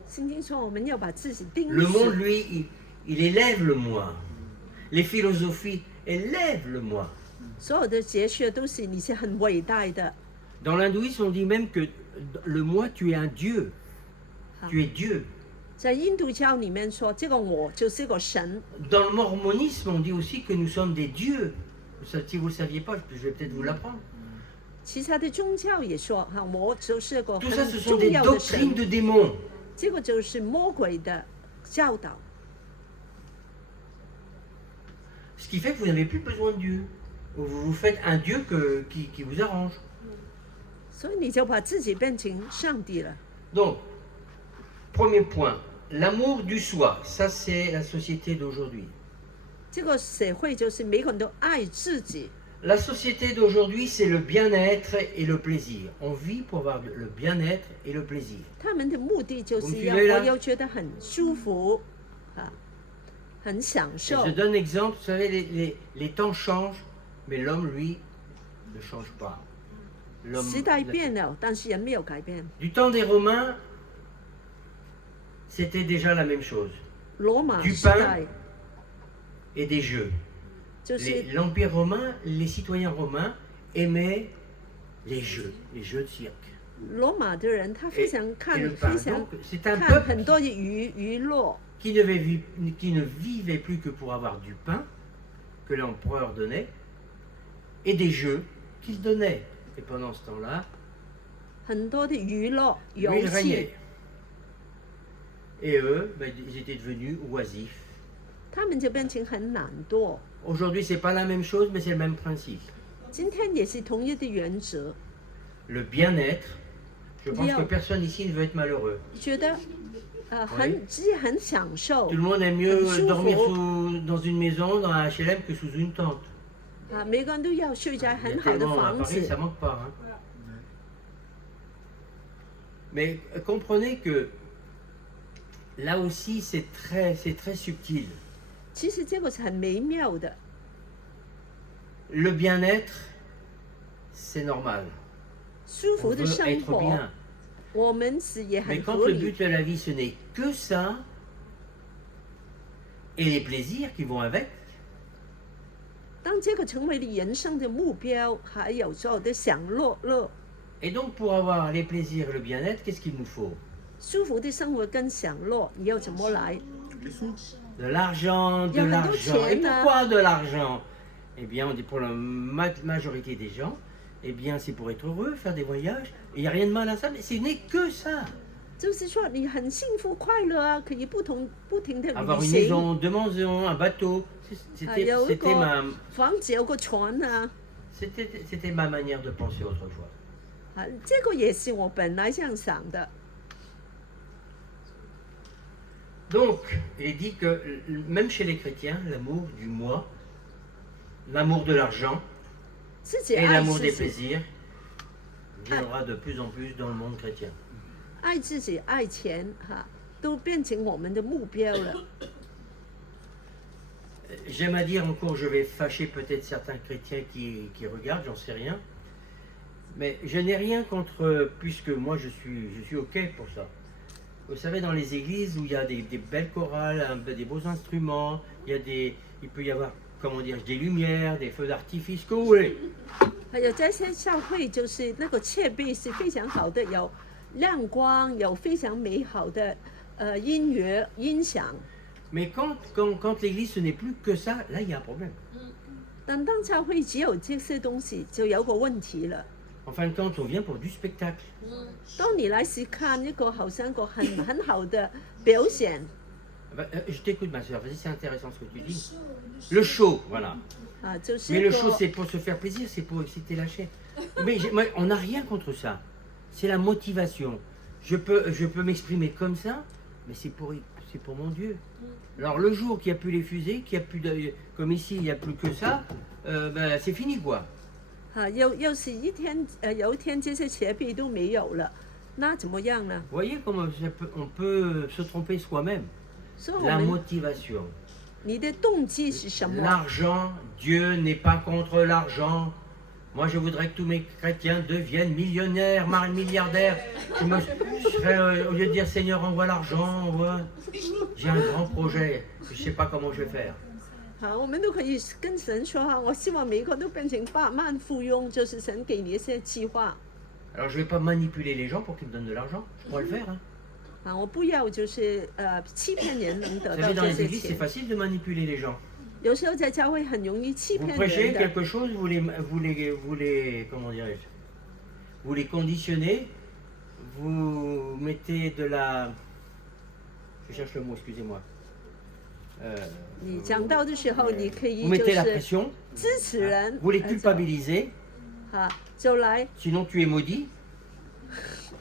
圣经说我们要把自己钉 Le monde, 死。 lui, il élève le moi. Les philosophies élèvent le moi. 所有的哲学都是你是很伟大的。 Dans l'hindouisme, on dit même que le moi, tu es un dieu. Tu es Dieu. 在印度教里面说，这个我就是个神。 Dans le mormonisme, on dit aussi que nous sommes des dieux. Si vous ne le saviez pas, je vais peut-être vous l'apprendre. 其他的宗教也说我就是个 Tout ça, 很 ce sont 重 des 要的 doctrines 神。 de démons. 这个就是魔鬼的教导。 Ce qui fait que vous n'avez plus besoin de Dieu. Vous vous faites un Dieu qui vous arrange. 所以你就把自己变成上帝了。 Donc, premier point, l'amour du soi. Ça, c'est la société d'aujourd'hui. 这个社会就是每个人都爱自己， La société d'aujourd'hui, c'est le bien-être et le plaisir. On vit pour avoir le bien-être et le plaisir. 他们的目的就 我们是 suivez 要 là？ 我要觉得很舒服很享 Et 受 je。donne l'exemple, vous savez, les temps changent, mais l'homme, lui, ne change pas. L'homme, 时代变了，但是人没有改变。 Du temps des Romains, c'était déjà la même chose. 罗马 Du 时代 Et des jeux. 就是 L'Empire romain, les citoyens romains aimaient les jeux de cirque. 罗马的人，他非常 Et 看 le 非 pain. 常 Donc, c'est un 看 peuple 很多的娱乐， qui ne vivait plus que pour avoir du pain que l'empereur donnait et des jeux qu'il donnait. Et pendant ce temps-là, 很多的娱乐 lui, 游 il 戏 régnait. Et eux, ils étaient devenus oisifs. 他们就变成很懒惰。 Aujourd'hui, c'est pas la même chose, mais c'est le même principe. 今天也是同一的原则， Le bien-être, je pense Bien. que personne ici ne veut être malheureux. 觉得自己很享受 Tout le monde aime mieux Comme dormir souffre. dans une maison, dans un HLM, que sous une tente. 每个人都要睡在 Il y a 很好的 tellement à 房 Paris, 子 ça。manque pas. Hein. Mais comprenez que là aussi, c'est très subtil. 其实这个是很微妙的， Le bien-être, c'est normal. 舒 On 服的 veut 生 être 活 bien. 我们是也 Mais 很 quand 合 le 理 but。de la vie, ce n'est que ça, et les plaisirs qui vont avec, 当这个成为你人生的目标，还有所有的享乐， et donc pour avoir les plaisirs et le bien-être, qu'est-ce qu'il nous faut? 舒服的生活跟享乐，你要怎么来？ De l'argent, de Il y a un l'argent. autre Et chaîne, pourquoi de l'argent? Eh bien, on dit pour la majorité des gens, eh bien, c'est pour être heureux, faire des voyages. Il n'y a rien de mal à ça, mais ce n'est que ça. 就是说你很幸福快乐啊，可以不停的 Avoir 旅 une 行， maison, deux maisons, un bateau. C'était 有一 c'était 个 ma, 房子，有个船啊， c'était ma manière de penser autrefois. 这个也是我本来这样想的。 Donc, il est dit que même chez les chrétiens, l'amour du moi, l'amour de l'argent 自己 et 爱 l'amour 自 des 己， plaisirs viendra de plus en plus dans le monde chrétien. 爱自己、爱钱都变成我们的目标了。J'aime à dire encore, je vais fâcher peut-être certains chrétiens qui regardent, j'en sais rien. Mais je n'ai rien contre, puisque moi je suis OK pour ça. Vous savez, dans les églises où il y a des belles chorales, des beaux instruments, il peut y avoir, comment dire, des lumières, des feux d'artifice, que vous voulez. 还有这些教会，就是那个设备是非常好的，有亮光，有非常美好的音乐音响。 Mais quand l'église ce n'est plus que ça, là il y a un problème. 但当教会只有这些东西，就有个问题了。 En fin de compte, on vient pour du spectacle. 當你來是看一個好像一個很好的表現， Je t'écoute ma soeur, vas-y, c'est intéressant ce que tu dis. show. Le show, voilà. 啊，就是 Mais 一 le 個 show c'est pour se faire plaisir, c'est pour exciter la chair. Mais on n'a rien contre ça. C'est la motivation. Je peux m'exprimer comme ça, mais c'est pour mon Dieu. Alors le jour qu'il n'y a plus les fusées, qu'il n'y a plus de, comme ici, il n'y a plus que ça, ben, c'est fini quoi. 啊，又是有一天這些設備都沒有了，那怎麼樣呢？ Vous voyez comment on peut se tromper soi-même. 所以我 La 們 motivation. 你的動機是什麼？ L'argent, Dieu n'est pas contre l'argent. Moi, je voudrais que tous mes chrétiens deviennent millionnaires, milliardaires. Je serais, au lieu de dire Seigneur, envoie l'argent, envoie. J'ai un grand projet. Je ne sais pas comment je vais faire. 好，我們都可以跟神說哈，我希望每一個都變成百萬富翁，就是神給你一些計劃。 Alors, je ne vais pas manipuler les gens pour qu'ils me donnent de l'argent. Je pourrais le faire. Hein. 啊，我不要就是欺騙人能 Vous 得到 savez, dans 這 les 些 églises, c'est 錢。 facile de manipuler les gens. 有時候在教會很容易欺 Vous 騙 prêchez 人的。 quelque chose, vous les comment dirais-je, vous les conditionnez, vous mettez de la, je cherche le mot, excusez-moi. 你講到的時候，你可以 Vous 就 mettez la 是 pression, 支持人， vous les culpabilisez, 啊，就來 sinon tu es maudit.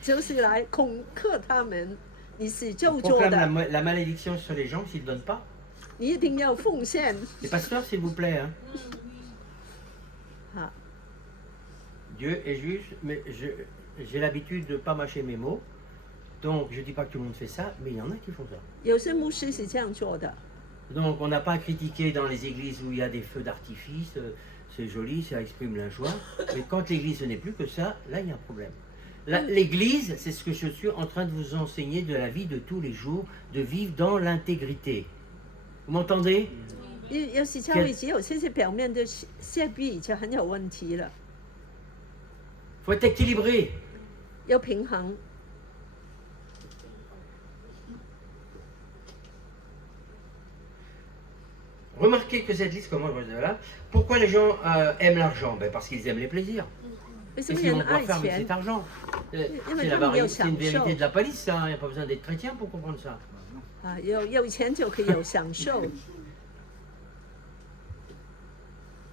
就是來恐嚇他們，你是咒 On 詛 proclame 的， la malédiction sur les gens s'ils ne donnent pas. 你一定要奉獻。 Les pasteurs, s'il vous plaît. Hein. 啊， Dieu est juste, mais j'ai l'habitude de ne pas mâcher mes mots. Donc je ne dis pas que tout le monde fait ça, mais il y en a qui font ça. 有些牧師是這樣做的。 Donc on n'a pas à critiquer dans les églises où il y a des feux d'artifice, c'est joli, ça exprime la joie. Mais quand l'église ce n'est plus que ça, là il y a un problème. L'église, c'est ce que je suis en train de vous enseigner de la vie de tous les jours, de vivre dans l'intégrité. Vous m'entendez? 有時教會只有這些表面的設備就很有問題了， Il faut être équilibré. 要平衡。 Remarquez que cette liste, comment là, pourquoi les gens aiment l'argent? Ben, parce qu'ils aiment les plaisirs. 為什 Qu'est-ce 麼 qu'ils 人 vont pouvoir 愛 faire avec 錢 cet？argent? C'est une vérité de la palisse, ça. Il n'y a pas besoin d'être chrétien pour comprendre ça. 啊，有錢就可以有享受。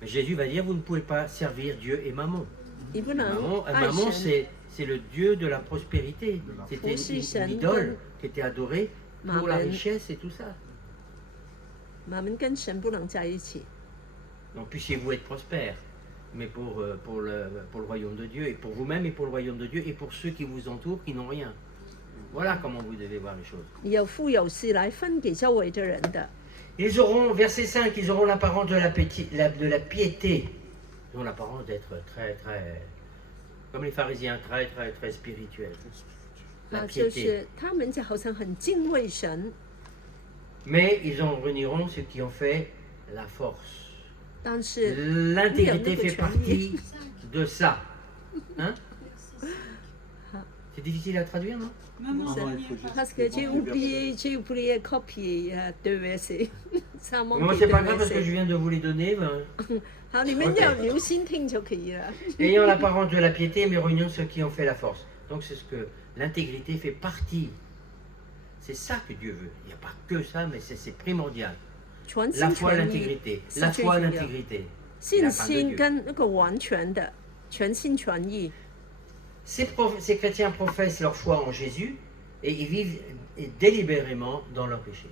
Mais Jésus va dire, vous ne pouvez pas servir Dieu et Mammon. 你不能 Mammon, 愛神。 c'est le Dieu de la prospérité. C'était Aussi, une idole qui était adorée pour la Mammon. richesse et tout ça. 我們跟神不能在一起。 Donc puissiez-vous être prospère, mais pour le royaume de Dieu, et pour vous-même, et pour le royaume de Dieu, et pour ceux qui vous entourent, qui n'ont rien. Voilà comment vous devez voir les choses. 你有富有事來分給周圍的人的。 Ils auront, verset 5, ils auront l'apparence de la piété. Ils ont l'apparence d'être très, très, comme les pharisiens, très, très, très spirituels. La 啊，就 piété. 是他們就好像很敬畏神， Mais ils en renieront ceux qui ont fait la force. 但是 L'intégrité fait partie de ça. Hein? C'est difficile à traduire, non? parce que j'ai oublié copier deux versets，ça manque Moi, deux c'est pas grave parce que versets。 je viens de vous les donner. Ben, 好，你們要留心聽就可以了。 ayant l'apparence de la piété, mais réunions ceux qui ont fait la force. Donc c'est ce que l'intégrité fait partie. C'est ça que Dieu veut. Il n'y a pas que ça, mais c'est primordial. 全 La 心 foi, 全意 l'intégrité. 是 La 最 foi, 重要。 l'intégrité. 信 La 心 part de Dieu. 跟那個完全的全心全意。 Ces chrétiens professent leur foi en Jésus et ils vivent délibérément dans leur péché.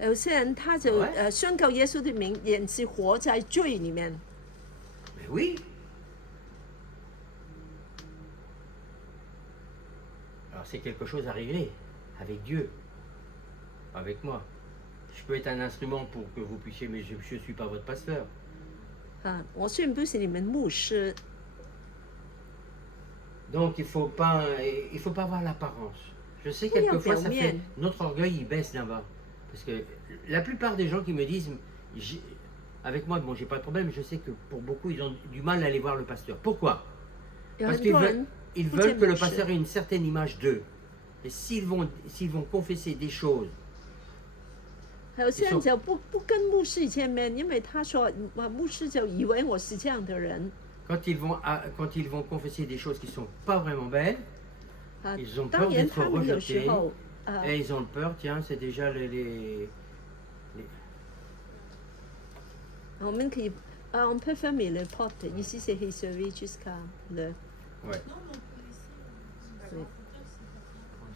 有些人他就Ouais. 宣告耶穌的名，也是活在罪裡面。 Mais oui. Alors c'est quelque chose à régler avec Dieu, avec moi. Je peux être un instrument pour que vous puissiez, mais je ne suis pas votre pasteur. 我虽然不是你们牧师， Donc il faut pas voir l'apparence. Je sais Oui, quelquefois ça bien. fait notre orgueil il baisse là-bas parce que la plupart des gens qui me disent avec moi bon j'ai pas de problème, je sais que pour beaucoup ils ont du mal à aller voir le pasteur. Pourquoi? 有 Parce 很 qu'ils 多 veulent, 人 ils 不 veulent 见 que 牧 le 师 pasteur ait une certaine image d'eux. Et s'ils vont confesser des choses 有些人就不跟牧师见面，因为他说牧师就以为我是这样的人。 quand ils vont confesser des choses qui sont pas vraiment belles, ils ont 当 peur 然 d'être 他们有时 rejetés 候 et ils ont peur, tiens, c'est déjà les 我们可以on peut fermer le porte. Ici c'est réservé jusqu'à le. Ouais. Oui,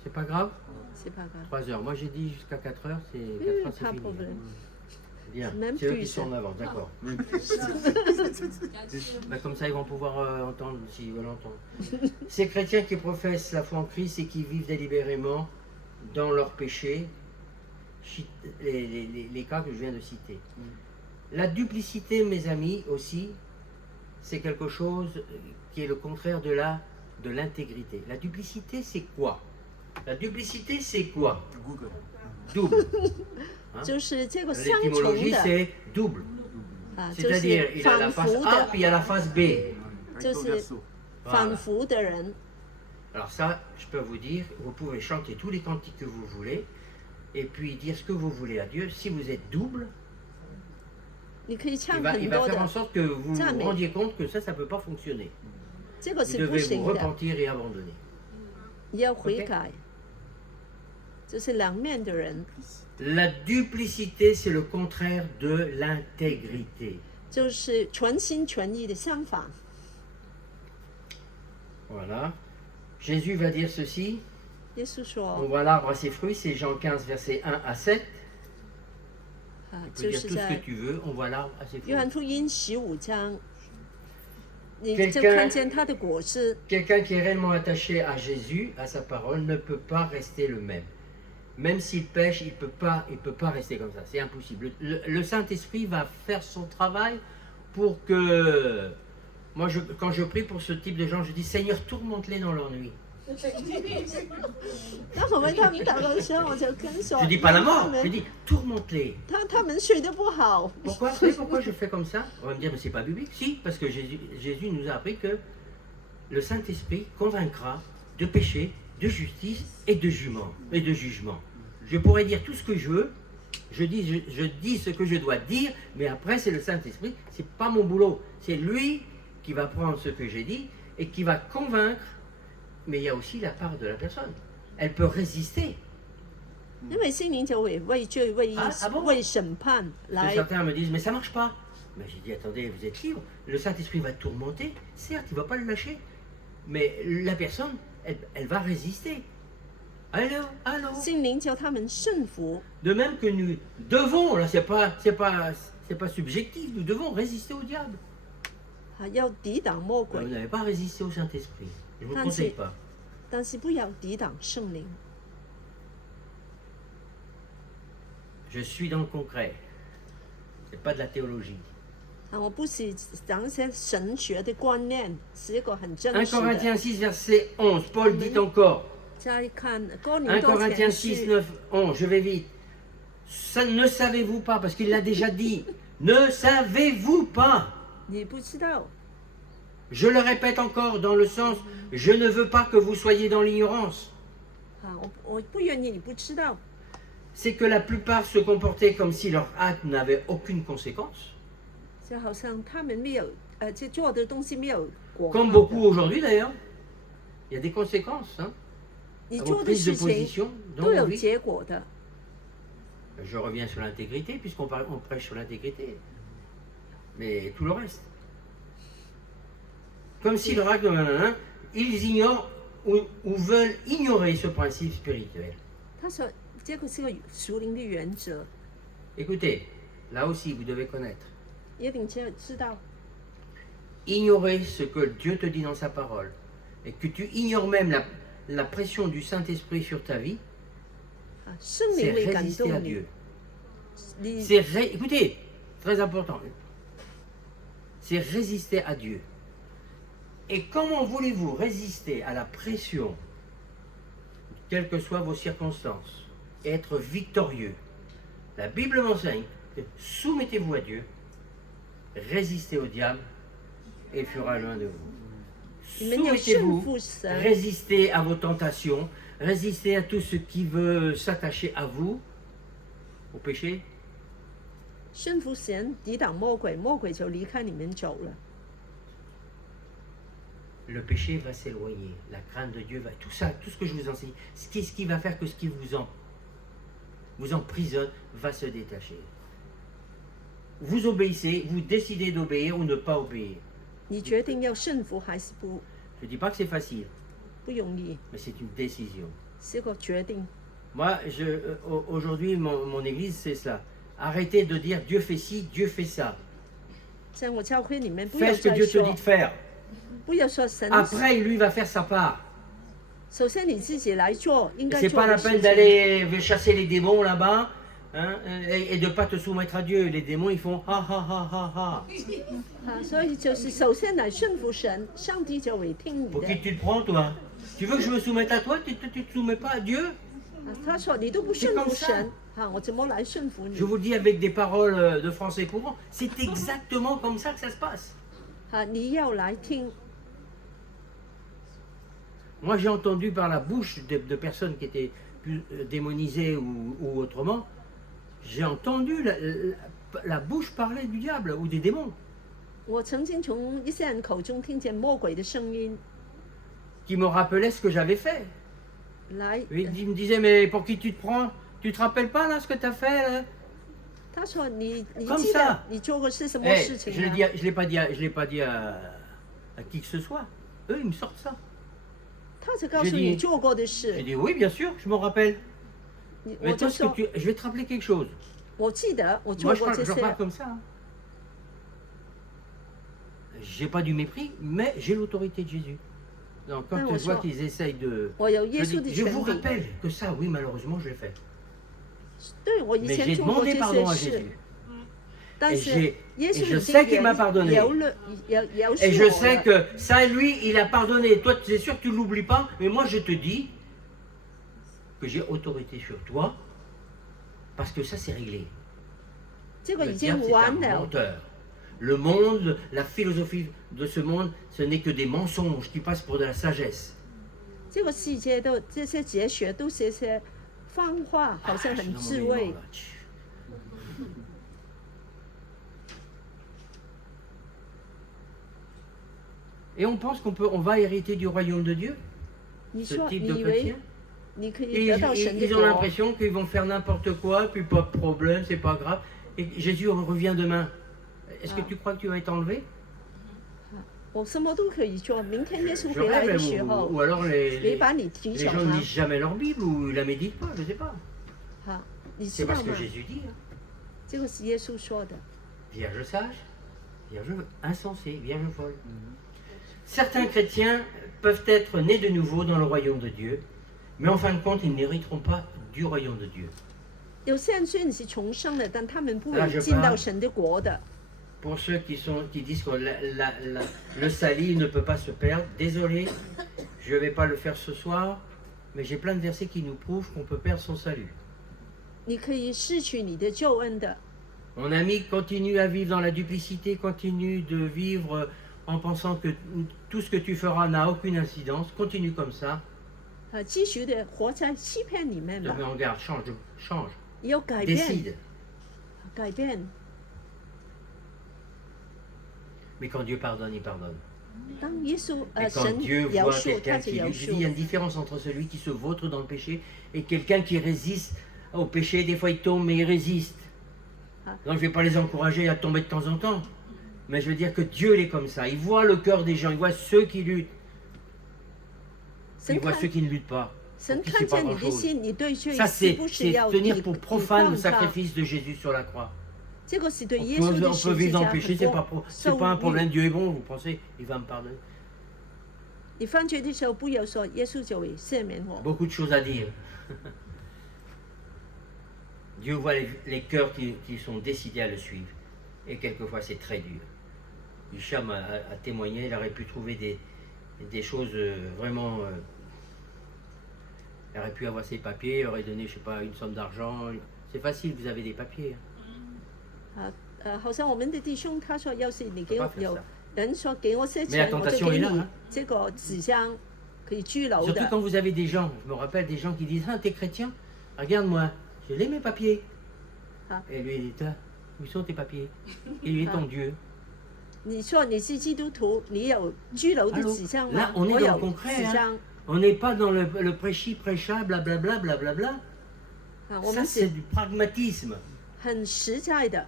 C'est pas grave? c'est pas grave. 3 heures. Moi j'ai dit jusqu'à 4 heures, c'est 4 Oui, heures, c'est pas de fini. problème. Bien, Même c'est eux plus. qui sont en avance, d'accord. Bah, comme ça ils vont pouvoir entendre s'ils veulent entendre. Ces chrétiens qui professent la foi en Christ et qui vivent délibérément dans leurs péchés, les cas que je viens de citer. La duplicité, mes amis, aussi, c'est quelque chose qui est le contraire de l'intégrité. La duplicité, c'est quoi? La duplicité, c'est quoi? Double. Hein? 就是这个双重 L'étymologie, 的 c'est double. 就 C'est-à-dire, 是 il a la 反 face 复 A, 的， puis il y a la face B. 就是反 Voilà. 复的人。 Alors ça, je peux vous dire, vous pouvez chanter tous les cantiques que vous voulez, et puis dire ce que vous voulez à Dieu. Si vous êtes double, 你可以 il 唱 va, 很 il va 多 faire en 的， sorte que vous vous Jamais. rendiez compte que ça ne peut pas fonctionner. 这个 Vous 是不 devez 行 vous 的， repentir et abandonner. 要悔改。就是两面的人， La duplicité, c'est le contraire de l'intégrité. 就是全心全意的相反。 Voilà. Jésus va dire ceci. 耶稣 On 说 voit l'arbre à ses fruits, c'est Jean 15, versets 1 à 7. 啊， Tu 就 peux dire 是 tout ce que 在 tu veux, on voit l'arbre à ses 约 fruits. 翰福音15章，你 Quelqu'un- 就看见他的果子。 Quelqu'un qui est réellement attaché à Jésus, à sa parole, ne peut pas rester le même. Même s'il pêche, il ne peut pas rester comme ça. C'est impossible. Le Saint-Esprit va faire son travail pour que... Moi, quand je prie pour ce type de gens, je dis, Seigneur, tourmente-les dans leur nuit. 当我为他们祷告的时候，我就跟说， Je dis pas la 他 mort, 们 je dis, tourmente-les. 他们睡得不好， Pourquoi? Vous savez pourquoi je fais comme ça? On va me dire, mais c'est pas biblique. Si, parce que Jésus nous a appris que le Saint-Esprit convaincra de péché, de justice et de jugement. Je pourrais dire tout ce que je veux, je dis ce que je dois dire, mais après c'est le Saint-Esprit, c'est pas mon boulot. C'est lui qui va prendre ce que j'ai dit et qui va convaincre, mais il y a aussi la part de la personne. Elle peut résister. 因为心灵就会为罪、为啊bon 为审判 Que 来。 certains me disent, mais ça marche pas. Mais j'ai dit, attendez, vous êtes libre. Le Saint-Esprit va tourmenter. Certes, il ne va pas le lâcher. Mais la personne, elle va résister. Allô, allô. 心灵叫他们顺服， De même que nous devons, là, c'est pas subjectif, nous devons résister au diable. 要抵挡魔 Vous 鬼， n'avez pas résisté au Saint-Esprit. Je ne vous Ah, conseille c'est- pas. 但是不要抵挡圣灵。 Je suis dans le concret. C'est pas de la théologie. 我不是讲一些神学的观念，是一个很真 1 实的。 Corinthiens 6, verset 11, Paul dit encore. 再看哥林 1 多 Corinthiens 6, 前书， 9, 11, je vais vite. Ça, ne savez-vous pas, parce qu'il l'a déjà dit, ne savez-vous pas, 你不知道， je le répète encore dans le sens, je ne veux pas que vous soyez dans l'ignorance, 我不愿意你不知道， c'est que la plupart se comportaient comme si leur acte n'avait aucune conséquence, 就好像他们没有就做的东西没有果 comme 报 beaucoup 的。 aujourd'hui d'ailleurs. Il y a des conséquences hein, 你 à 做 vos 的 prises de 事情 position dans 都 vos 有 vies. 结果的。 Je reviens sur l'intégrité, puisqu'on on prêche sur l'intégrité. Mais tout le reste. Comme si le rac, ils ignorent ou veulent ignorer ce principe spirituel. 他说这个是个属灵的原则， Écoutez, là aussi vous devez connaître. 一定知道。 Ignorer ce que Dieu te dit dans sa parole, et que tu ignores même la pression du Saint-Esprit sur ta vie, 圣 c'est 灵会感 résister à 动你 Dieu.，你 Écoutez, très important. C'est résister à Dieu. Et comment voulez-vous résister à la pression, quelles que soient vos circonstances, et être victorieux? La Bible m'enseigne que soumettez-vous à Dieu, résistez au diable, et il fuira loin de vous. 你们要顺 Soumettez-vous, 服神， résistez à vos tentations, résistez à tout ce qui veut s'attacher à vous, au péché. 顺服神，抵挡魔鬼，魔鬼就离开你们走了。 Le péché va s'éloigner, la crainte de Dieu va... Tout ça, tout ce que je vous enseigne, ce qui va faire que ce qui vous emprisonne va se détacher. Vous obéissez, vous décidez d'obéir ou ne pas obéir. 你决定要顺服还是不 Je ne dis pas que c'est facile, 不容易， mais c'est une décision. 是个决定。 Moi, aujourd'hui, mon église, c'est cela. Arrêtez de dire Dieu fait ci, Dieu fait ça. 在我教会里面，不要 Fais ce que 再 Dieu te 说 dit de faire. 不要说神。 Après, lui va faire sa part. 首先你自己来做应 Et 该 c'est 做 pas 的 la 事 peine 情。 d'aller chasser les démons là-bas, hein, et de ne pas te soumettre à Dieu. Les démons, ils font ha ha ha ha ha. 啊，所以就是首先来顺服神，上帝就会听你 Pour 的。 qui tu te prends, toi? Tu veux que je me soumette à toi? Tu ne te soumets pas à Dieu? 啊，他说你都不顺服神，啊，我怎么来顺服你 Je？vous le dis avec des paroles de français courant. C'est exactement comme ça que ça se passe. 啊，你要来听。 Moi, j'ai entendu par la bouche de personnes qui étaient plus démonisées ou autrement, j'ai entendu la bouche parler du diable ou des démons. 我曾经从一些人口中听见魔鬼的声音， Qui me rappelaient ce que j'avais fait. 来， Il me disait, mais pour qui tu te prends? Tu te rappelles pas là ce que tu as fait là? 他说你 Comme 记 ça 得你做过是什么 Eh, 事情 je 吗？ l'ai pas dit à qui que ce soit. Eux, ils me sortent ça. 他才告诉 J'ai 你 dit- 做过的 J'ai 事， dit, oui, bien sûr, je m'en rappelle. 你 Mais 我就 toi, ce 说 que je vais te rappeler quelque chose. 我记得我 Moi, 做 je 过这 parle 些， comme ça. hein. J'ai pas du mépris, mais j'ai l'autorité de Jésus. Donc, quand Ouais, je on vois sent- qu'ils essayent de... 我有耶 Je, 稣的 dis, je 权 vous 柄。 rappelle que ça, oui, malheureusement, je l'ai fait. 对我以 Mais 前 j'ai 做过 demandé 这 pardon 些 à 事 Jésus.，但 Et 是 j'ai- 耶 et 稣 je 已 sais 经 qu'il m'a pardonné. 饶恕 Et je 我 sais 了。 que ça, lui, il a pardonné. Toi, c'est sûr que tu ne l'oublies pas, mais moi, je te dis que j'ai autorité sur toi, parce que ça, c'est réglé. 这个 Le 已经 diable, c'est un 完了。 menteur. Le monde, la philosophie de ce monde, ce n'est que des mensonges qui passent pour de la sagesse. 这个世界的这些哲学都是一些方话，好像 Ah, je suis 很 dans 智 mon 慧 élément, là. Tch. Et on pense on va hériter du royaume de Dieu, 你 ce 说 type 你 de 以为 chrétien. 你可 Et 以得到神的 ils ont 国？ l'impression qu'ils vont faire n'importe quoi, puis pas de problème, c'est pas grave. Et Jésus revient demain. Est-ce que Ah. tu crois que tu vas être enlevé? 我什么都可以做。明天耶稣 Je 回来 rêve, 的时 ou 候， alors 你 les 把你提 gens 走 ne 吗？ lisent jamais leur Bible ou la méditent pas, je sais pas. 好，你 C'est 知道 parce que 吗？ Jésus dit, hein. 这个是耶稣说的。 Vierge sage, vierge insensée, vierge folle. Certains chrétiens peuvent être nés de nouveau dans le royaume de Dieu, mais en fin de compte, ils n'hériteront pas du royaume de Dieu. 有些人虽然是重生的，但他们不 Ah, 会 je 进 parle. 到神的国的。 Pour ceux qui disent que le salut ne peut pas se perdre, désolé, je ne vais pas le faire ce soir, mais j'ai plein de versets qui nous prouvent qu'on peut perdre son salut. 你可以失去你的救恩的。 Mon ami continue à vivre dans la duplicité, continue de vivre en pensant que tout ce que tu feras n'a aucune incidence, continue comme ça. 继续的活在欺骗里面 Je 吧 mets，en garde, change, 要改变， décide. 改变。 Mais quand Dieu pardonne, il pardonne. 当耶稣 Et quand 神 Dieu 饶 voit 恕，他 quelqu'un 就 qui 饶 lui... Je dis, il y a 恕。 une différence entre celui qui se vautre dans le péché et quelqu'un qui résiste au péché. Des fois, il tombe, mais il résiste. Ah. Donc, je ne vais pas les encourager à tomber de temps en temps. Mais je veux dire que Dieu, il est comme ça. Il voit le cœur des gens, il voit ceux qui luttent, 神 il voit 看 ceux qui ne luttent pas. 神 Pour qui 看 c'est pas 见你的 grand-chose. 心，你对罪 Ça, 是不是 c'est 要 tenir 抵 pour 抵 profane 抗 le 它？ sacrifice de Jésus sur la croix. 这个是对 On 耶稣 peut, 的 on 十 peut 字 vivre dans 架 le péché, 很 c'est 多 pas un 受益。 problème. Dieu est bon, vous pensez, il va me pardonner. 你犯罪的时候，不要说耶稣就会赦免我。 Beaucoup de choses à dire. Dieu voit les cœurs qui sont décidés à le suivre. Et quelquefois, c'est très dur. Hicham a témoigné, il aurait pu trouver des choses vraiment... il aurait pu avoir ses papiers, il aurait donné, je sais pas, une somme d'argent. C'est facile, vous avez des papiers. 好像我们的弟兄他说，要是你 On 给 peut 我 pas faire 有 ça. 人说给我些 Mais la 钱，我就 tentation 给 est là, 你 hein. 这个纸箱可以居留 Surtout 的。 quand vous avez des gens, je me rappelle des gens qui disent, ah, t'es chrétien? Regarde-moi, je l'ai mes papiers. Ah. Et lui, il dit, ah, où sont tes papiers? Il lui est ton Dieu. 你说你是基督徒，你有居留的 Allô? 纸箱 Là, 吗？ on est 我 dans 有 le concret. 纸 Hein. 箱 On n'est pas dans le prêchi, prêcha, blablabla, blablabla. 啊，我 Ça, 们 c'est 是 du pragmatisme. 很实在的。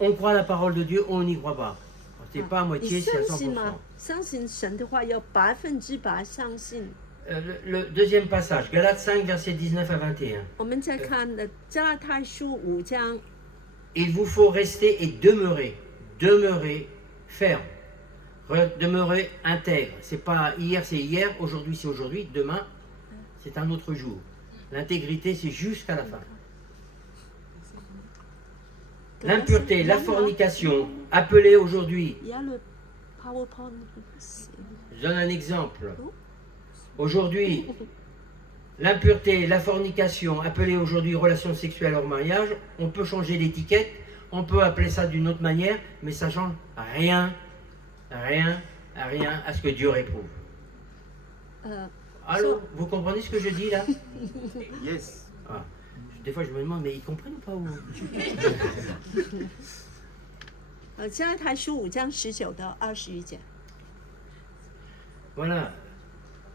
On croit la parole de Dieu, on n'y croit pas. C'est pas à 你 moitié, c'est à 相信 100%. 吗？相信神的话要100%相信。 Le deuxième passage, Galates 5, versets 19 à 21. 我们再看的加拉太书5章， Il vous faut rester et demeurer ferme, demeurer intègre. C'est pas hier, c'est hier, aujourd'hui, c'est aujourd'hui, demain, c'est un autre jour. L'intégrité, c'est jusqu'à la fin. L'impureté, la fornication, appelée aujourd'hui. il y a le PowerPoint。 Je donne un exemple. Aujourd'hui, l'impureté, la fornication, appelée aujourd'hui relation sexuelle hors mariage, on peut changer l'étiquette, on peut appeler ça d'une autre manière, mais ça change rien à ce que Dieu réprouve. 呃， Allô, vous comprenez ce que je dis là? Yes. Ah, des fois je me demande, mais ils comprennent ou pas ou... 加拉太书5章19到21节。 Voilà.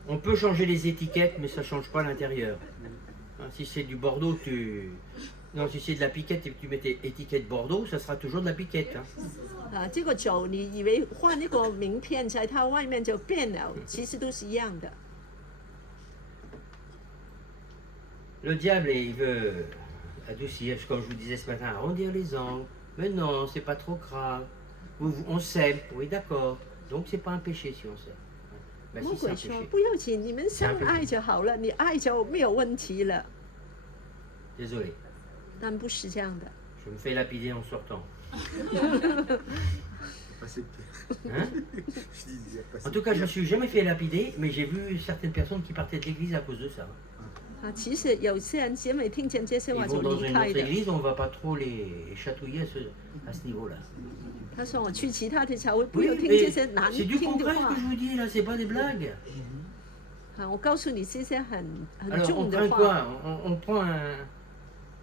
On peut changer les étiquettes, mais ça ne change pas l'intérieur. Hein, si c'est du Bordeaux, non, si c'est de la piquette et que tu mets étiquette Bordeaux, ça sera toujours de la piquette. Hein. 这个酒你以为换那个名片在它外面就变了，其实都是一样的。 Le diable, il veut adoucir, comme je vous disais ce matin, arrondir les angles. Mais non, c'est pas trop grave. On s'aime, oui d'accord. Donc c'est pas un péché si on s'aime. Ben 魔 si c'est 鬼 un 说 péché. 不要紧，你们相爱就好了，你爱就没有问题了。 Désolé, 但不是这样的。 je me fais lapider en sortant. Hein? En tout cas, je ne me suis jamais fait lapider, mais j'ai vu certaines personnes qui partaient de l'église à cause de ça. 其实有些人姐妹听见这些 Ils 话就 vont dans 离 une 开 autre 的。 église, on ne va pas trop les chatouiller à ce niveau-là. 他说我去其他的教会，不 Oui, 要听这 mais 些难 c'est du 听的 concret ce 话 que je vous dis là, c'est pas des blagues. 我告诉你，这些很 Alors on 重的 prend 话。 quoi? On prend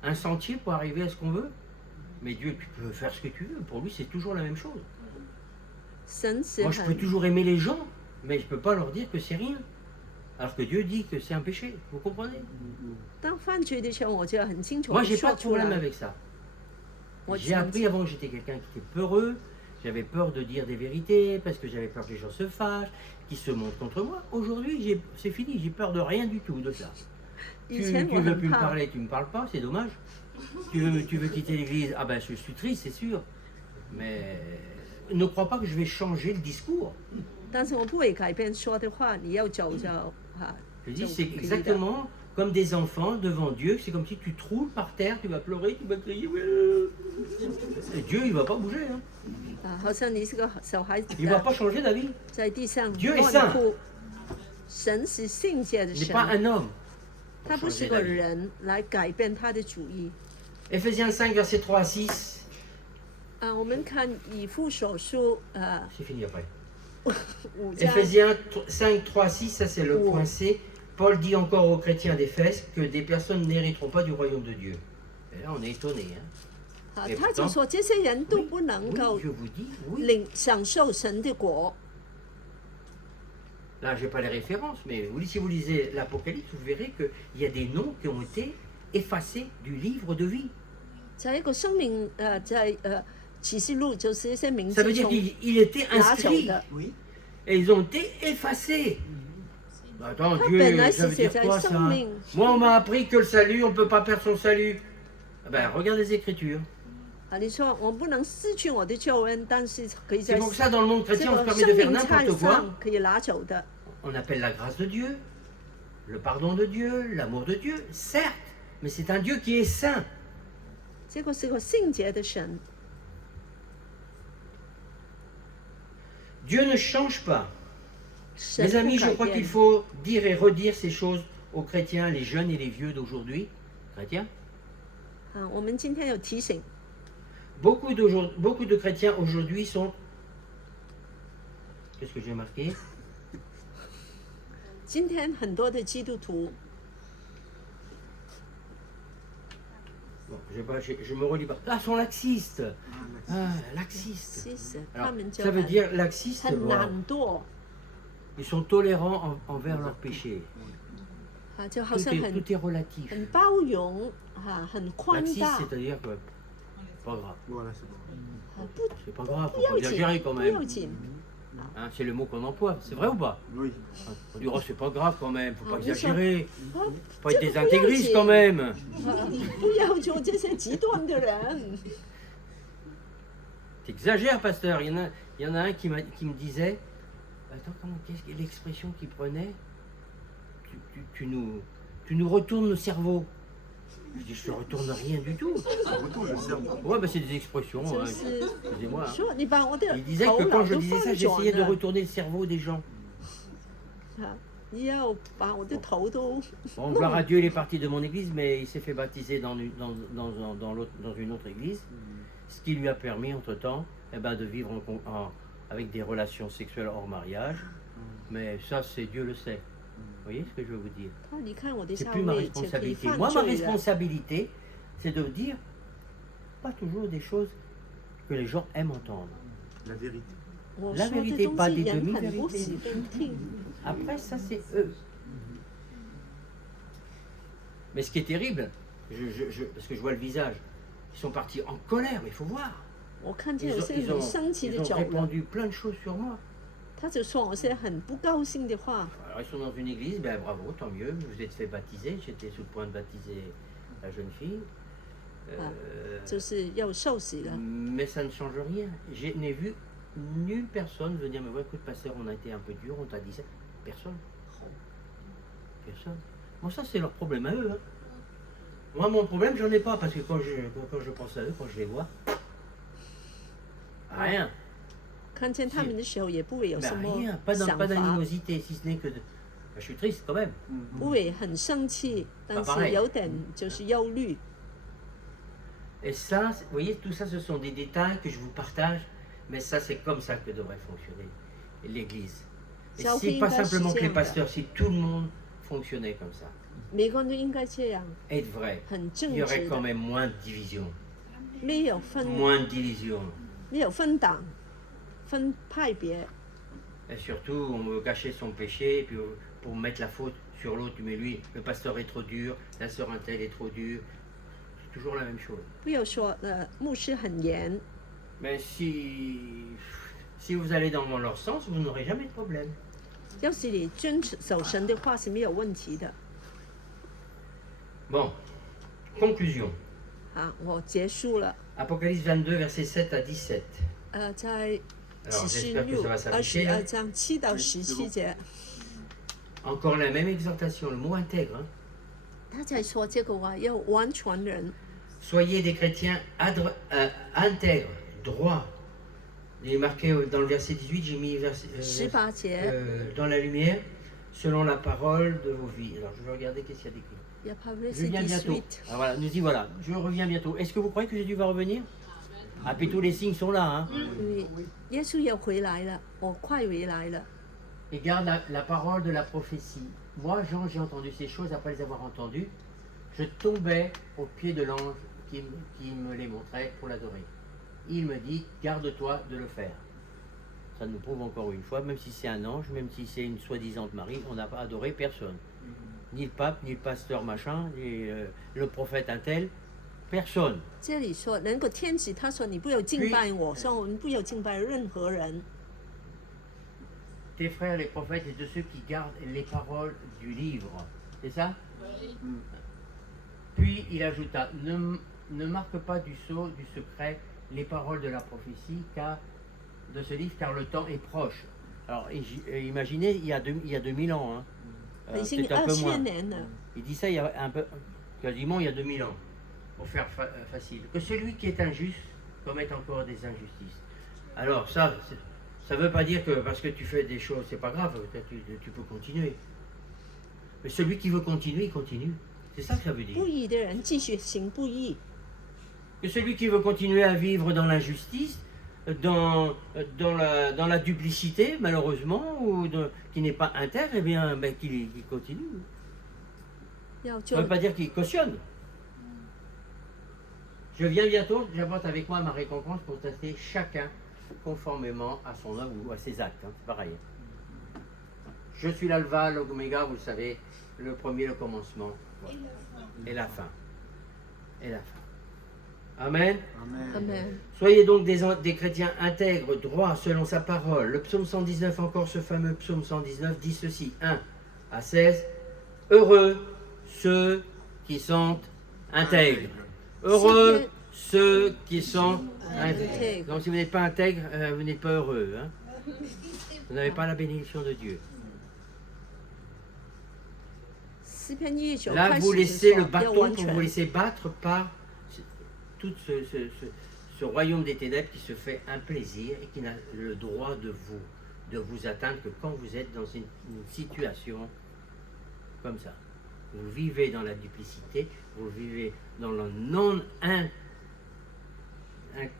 un sentier pour arriver à ce qu'on veut. Mais Dieu, tu peux faire ce que tu veux. Pour lui, c'est toujours la même chose. 神是 Moi, je peux 很 toujours aimer les gens, mais je ne peux pas leur dire que c'est rien. Alors que Dieu dit que c'est un péché. Vous comprenez? 当犯罪的时候，我就很清楚 Moi, 地 j'ai 说 pas de 出来 problème。avec ça. 我 J'ai appris avant que j'étais quelqu'un qui était peureux. J'avais peur de dire des vérités parce que j'avais peur que les gens se fâchent, qu'ils se montent contre moi. Aujourd'hui, c'est fini. J'ai peur de rien du tout de ça. 以 Tu 前 ne 我 veux 很 plus me 怕， parler, tu ne me parles pas, c'est dommage. Tu veux quitter l'église, ah ben je suis triste, c'est sûr. Mais ne crois pas que je vais changer le discours. 但是我不会改变说的话。你要走就 Je 就 dis, c'est 可以的。 exactement comme des enfants devant Dieu. C'est comme si tu te roules par terre, tu vas pleurer, tu vas crier. Et Dieu, il ne va pas bouger. Hein. 好像你是个小孩子 Il ne va pas changer ta vie. 在地上 Dieu est 乱哭。神是圣洁的 Il n'est 神， pas un homme. 他 Pour 不是 changer 个 ta vie. 人来改变他的主意。 Éphésiens 5, versets 3 à 6. 我们看以父所书C'est fini après. 5章。 Éphésiens 5, 3 à 6, ça c'est le Oh. point C. Paul dit encore aux chrétiens d'Éphèse que des personnes n'hériteront pas du royaume de Dieu. Et là, on est étonné. Hein. 他就说这些人都不能 Oui, 够 je vous dis, oui. 享受神的国。 Là, je n'ai pas les références, mais si vous lisez l'Apocalypse, vous verrez qu'il y a des noms qui ont été effacés du livre de vie. 在一个生命在启示录就是一些名 Ça 字 veut dire 从 qu'il était 拿走 inscrit 的。 et ils ont été effacés. Attends, Ah, Dieu, ben là, ça veut c'est dire quoi un ça? sommeil. Moi, on m'a appris que le salut, on ne peut pas perdre son salut. Ah ben, regarde les Écritures. 你说我不能失去我的救恩，但是可以 C'est 在 pour ça, dans le monde 这 chrétien, on se 个 permet de 生 faire 命菜 n'importe quoi. 上可以拿走的。 On appelle la grâce de Dieu, le pardon de Dieu, l'amour de Dieu, certes, mais c'est un Dieu qui est saint. 这个是个圣洁的神， Dieu ne change pas. 神 Mes 不 amis, je 改 crois 变 qu'il。faut dire et redire ces choses aux chrétiens, les jeunes et les vieux d'aujourd'hui. Chrétiens. 啊，我们今天有提醒， Beaucoup de chrétiens aujourd'hui sont... Qu'est-ce que j'ai marqué? 今天很多的基督徒， Bon, je me relis pas. Ah, sont laxistes. Ah, laxistes. 其实 Alors, 他们就 ça veut 很 dire laxistes. 很 bon, 懒惰 ils sont tolérants envers leurs péchés. 啊，就好 Tout 像 est, 很 tout est relatif. 很包容啊，很宽 Laxiste, 大， c'est-à-dire que pas grave. Voilà, c'est bon. 啊不 C'est pas grave, 不 faut 要 pas 紧， exagérer quand 不 même. 要紧， Hein, c'est le mot qu'on emploie. C'est vrai ou pas? Oui. On dit, oh, c'est pas grave quand même, faut pas Ah, bien sûr. exagérer. 啊 Faut pas être 这 des 个不要 intégristes 紧 quand même. 啊不要做这些极端的人。 T'exagères, pasteur. Il y en a un qui me disait, attends, qu'est-ce que l'expression qu'il prenait? Tu nous retournes le cerveau. Je dis, je te retourne rien du tout. Retourne le cerveau. Ouais, bah c'est des expressions. 就 hein. 是 Excusez-moi. hein. 说你把我的 Il disait 头 que 脑 quand je 都 disais 翻 ça, 转 j'essayais de 了 retourner le cerveau des gens. 啊！你要把我的头都 Bon, gloire à Dieu, il est parti de mon église, mais il s'est fait baptiser dans une autre église, ce qui lui a permis, entre-temps, de vivre avec des relations sexuelles hors mariage. Mais ça, c'est Dieu le sait. Vous voyez ce que je veux vous dire? 他你看我的 C'est 教 plus ma 会就可以 responsabilité. 犯 Moi, ma 罪了。 responsabilité, c'est de dire pas toujours des choses que les gens aiment entendre. La vérité. 我 La 说的 vérité, 东 pas 西 des 人很不 demi-vérités. 喜欢听。 Après, ça, c'est eux. Mais ce qui est terrible, parce que je vois le visage, ils sont partis en colère, mais il faut voir. 我看 Ils 见有 ont, 些 ils 很 ont- 生气 ils 的 ont 走了， répandu plein de choses sur moi. 他就说我些很不高兴的话。 Alors, ils sont dans une église, ben bravo, tant mieux, vous vous êtes fait baptiser. J'étais sur le point de baptiser la jeune fille. Euh, 就是要受洗了。 mais ça ne change rien. Je n'ai vu nulle personne venir me voir, écoute, pasteur, on a été un peu dur, on t'a dit ça. Personne. Personne. Bon, ça, c'est leur problème à eux. Hein. Moi, mon problème, j'en ai pas, parce que quand je pense à eux, quand je les vois, rien. 看见他们的时候也不会有 Ben, 什么 rien. Pas 想 pas 法， d'animosité, si ce n'est que de... Ben, je suis triste quand même. 不会很生气，但 Pas 是 pareil. 有点就是忧虑。 Et ça, vous voyez, tout ça, ce sont des détails que je vous partage, mais ça, c'est comme ça que devrait fonctionner l'Église. Et Ça c'est fait pas une simplement que les bâche pasteurs, si tout le monde fonctionnait comme ça, 每个人都应该这样， être vrai, 很正 il y aurait 直 quand 的， même moins de division. 没有分 Moins de division. 没有分党、分派别。 Et surtout, on veut cacher son péché, puis pour mettre la faute sur l'autre, mais lui, le pasteur est trop dur, la sœur un tel est trop dure. C'est toujours la même chose. 不要说牧师很严， Mais si vous allez dans leur sens, vous n'aurez jamais de problème. 要是你遵守神的话是没有问题的。 Bon, conclusion. 啊，我结束了。 Apocalypse 22, versets 7 à 17. 在 Alors 启示 j'espère que 录 ça va 22 s'afficher. 章7到17节， Encore la même exhortation, le mot intègre. Hein. 他在说这个话要完全人， Soyez des chrétiens intègres, droits. Il est marqué dans le verset 18, j'ai mis 18节 dans la lumière, selon la parole de vos vies. Alors je vais regarder qu'est-ce qu'il y a d'écrit. 要拍 Je viens bientôt. 18。 Alors voilà, nous dit voilà, je reviens bientôt. Est-ce que vous croyez que Jésus va revenir? Ah, puis tous les signes sont là. Hein. 对，耶稣要回来了，我快回来了。 Et garde la parole de la prophétie. Moi, Jean, j'ai entendu ces choses, après les avoir entendues, je tombais au pied de l'ange qui me les montrait pour l'adorer. Il me dit, garde-toi de le faire. Ça nous prouve encore une fois, même si c'est un ange, même si c'est une soi-disant Marie, on n'a pas adoré personne. Ni le pape, ni le pasteur machin, ni le prophète un tel, personne. 这里说，能够天使他说你不要敬拜我，说我们不要敬拜任何人。 Tes frères les prophètes et de ceux qui gardent les paroles du livre. C'est ça? Puis il ajouta, ne marque pas du sceau du secret les paroles de la prophétie de ce livre, car le temps est proche. Alors imaginez, il y a 2000 ans, hein. 已经 peut-être un peu 2000 moins. 年了， Il dit ça il y a quasiment il y a 2000 ans, pour faire facile, que celui qui est injuste commette encore des injustices. Alors ça ne veut pas dire que parce que tu fais des choses, c'est pas grave, tu peux continuer. Mais celui qui veut continuer, il continue. C'est ça que ça veut dire. 不义的人继续行不义， Que celui qui veut continuer à vivre dans l'injustice, dans la duplicité, malheureusement, ou qui n'est pas intègre, eh bien, qu'il continue. 要 Ça 做 ne veut pas dire qu'il cautionne. Je viens bientôt, j'apporte avec moi ma récompense pour tester chacun conformément à son œuvre ou à ses actes. Hein, c'est pareil. Je suis l'alpha, l'oméga, vous le savez, le premier, le commencement, voilà. Et la fin. Et la fin. Amen. Amen。 Soyez donc des chrétiens intègres, droits, selon sa parole. Le psaume 119, encore ce fameux psaume 119, dit ceci, 1 à 16. Heureux ceux qui sont intègres. Heureux ceux qui sont intègres. Donc si vous n'êtes pas intègre, vous n'êtes pas heureux. Hein? Vous n'avez pas la bénédiction de Dieu. 诗篇119 Là, 开 vous 始的 laissez 时 le 候要 bâton 完 pour vous 全， laisser battre par tout ce royaume des ténèbres qui se fait un plaisir et qui n'a le droit de vous atteindre que quand vous êtes dans une situation comme ça. Vous vivez dans la duplicité, vous vivez dans le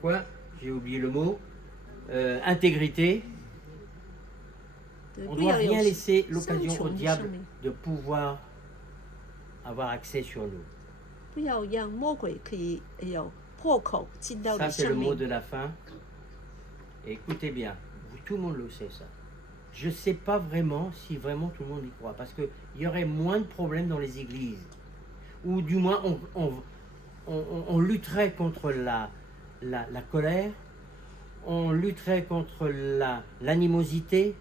quoi j'ai oublié le mot, intégrité. 对 On 不 doit 要有 rien laisser 双 l'occasion au 重生 diable 命， de pouvoir avoir accès sur nous. 不要让魔鬼可以有破口进到 Ça, 你 c'est le 生 mot 命。 de la fin. Et écoutez bien, tout le monde le sait ça. Je ne sais pas vraiment si vraiment tout le monde y croit, parce qu'il y aurait moins de problèmes dans les églises. Ou du moins, on lutterait contre la colère, on lutterait contre l'animosité,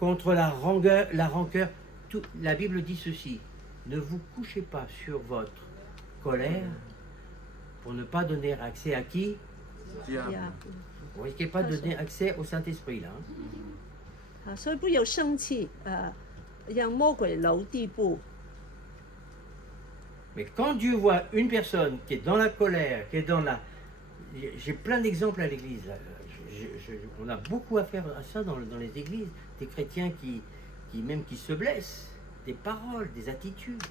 contre la rancœur. La Bible dit ceci, ne vous couchez pas sur votre colère pour ne pas donner accès à qui? 呀 Vous ne risquez pas de donner accès au Saint-Esprit là. Hein. 啊，所以不要生气，让魔鬼留地步。 Mais quand Dieu voit une personne qui est dans la colère, qui est dans la... J'ai plein d'exemples à l'église. Là. On a beaucoup à faire à ça dans les églises. Des chrétiens qui se blessent. Des paroles, des attitudes.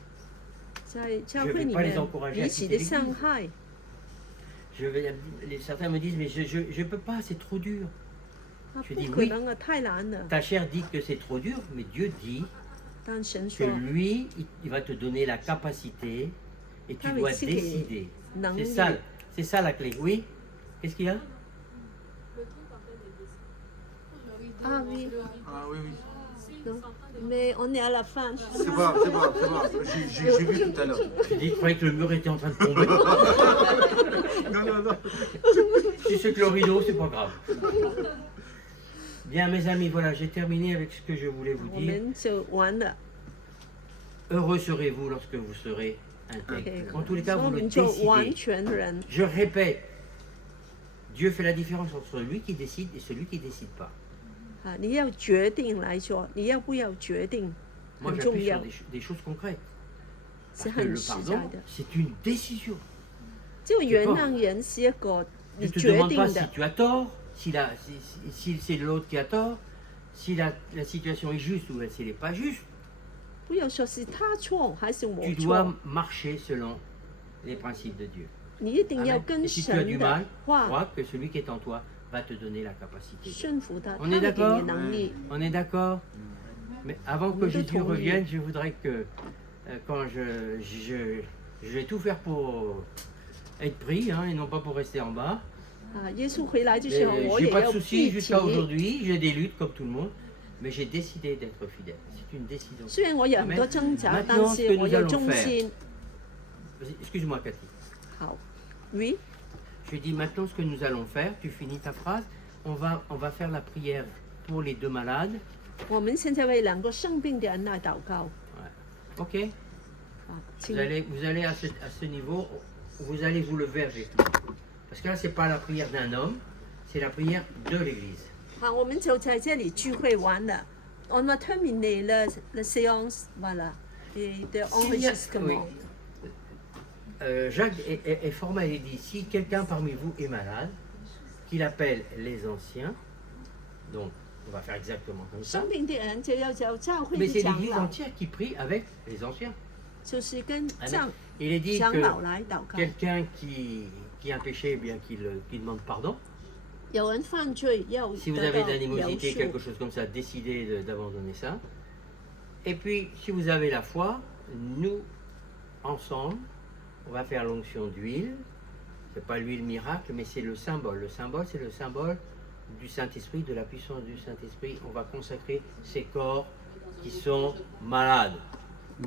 在教 Je 会 vais 里 pas les 面 encourager à 彼此 quitter 的 l'église. 伤害， Certains me disent, mais je ne peux pas, c'est trop dur. 啊， Je 不 dis 可 oui. 能啊，太难了。 Ta chair dit que c'est trop dur, mais Dieu dit 但神 que 说， lui, il va te donner la capacité et tu 他会 dois 赐给 décider. 能 C'est 力。 ça, c'est ça la clé. Oui? Qu'est-ce qu'il y a? Ah oui, Ah oui, oui. non. Mais on est à la fin. C'est bon, c'est bon, c'est bon. J'ai vu tout à l'heure. J'ai dit, je croyais que le mur était en train de tomber. Non, non, non. Si c'est que le rideau, c'est pas grave. Bien, mes amis, voilà, j'ai terminé avec ce que je voulais vous 我 dire. 们就完了。 Heureux serez-vous lorsque vous serez intègre. OK， En tous les 所 cas, 以我 vous le 们就完 décidez. 全的人。 Je répète, Dieu fait la différence entre celui qui décide et celui qui ne décide pas. 啊，你要决定来说，你要不要决定 Moi, 很重 j'appuie 要 sur，des choses concrètes. 是 Parce que 很 le 实在 pardon, 的。 c'est une décision. 只有原谅人是一個 Je 你 ne te 決 demande 定 pas si 的， tu as tort, si c'est l'autre qui a tort, si la situation est juste ou si elle n'est pas juste. 不要說是他錯還是我 Tu dois 錯， marcher selon les principes de Dieu. 你一定要 Amen. 跟 Et si tu as 神 du 的 mal, 話 crois que celui qui est en toi va te donner la capacité. 順服他， On 他 est 會給 d'accord? 你能力。 On est d'accord? Mais avant que On est Jésus d'accord, oui. revienne, je voudrais que quand je vais tout faire pour être pris hein, et non pas pour rester en bas. 啊，耶穌回來的 Mais 時候，我 j'ai 也 pas 要 de 避 soucis 忌。 jusqu'à aujourd'hui. J'ai des luttes comme tout le monde, mais j'ai décidé d'être fidèle. C'est une décision. 雖然我有很多掙扎， Amen. 但 Maintenant, 是 ce que 我 nous 有 allons 忠 faire. 心。 Excuse-moi, Cathy. 好，oui， Je dis maintenant ce que nous allons faire. Tu finis ta phrase. On va faire la prière pour les deux malades. 我們現在為兩個生病的人來禱告。 Ok? 啊，請 Vous allez à ce niveau, vous allez vous lever avec nous. Parce que là, c'est pas la prière d'un homme, c'est la prière de l'Église. 好，我們就在這裡聚會完了。On va terminer la séance, voilà, et de S'il y a- enregistrement. oui. Jacques est formel et dit, si quelqu'un parmi vous est malade, qu'il appelle les anciens, donc on va faire exactement comme ça, 生病的人就要叫教会 mais 的 c'est 长 l'église 老， entière qui prie avec les anciens. 就是跟 Amen. Il est dit 长 que 老来祷告。 quelqu'un qui a un péché, eh bien qu'il demande pardon. 有人犯罪要 Si vous 得 avez 到 de l'animosité, 饶 quelque 恕， chose comme ça, décidez d'abandonner ça. Et puis, si vous avez la foi, nous, ensemble, on va faire l'onction d'huile. Ce n'est pas l'huile miracle, mais c'est le symbole. Le symbole, c'est le symbole du Saint-Esprit, de la puissance du Saint-Esprit. On va consacrer ces corps qui sont malades.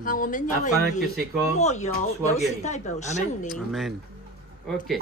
啊，我们要 Afin 以 que ces corps 握油， soient 油是 guéris. 代表 Amen. 圣灵。 Amen. Ok.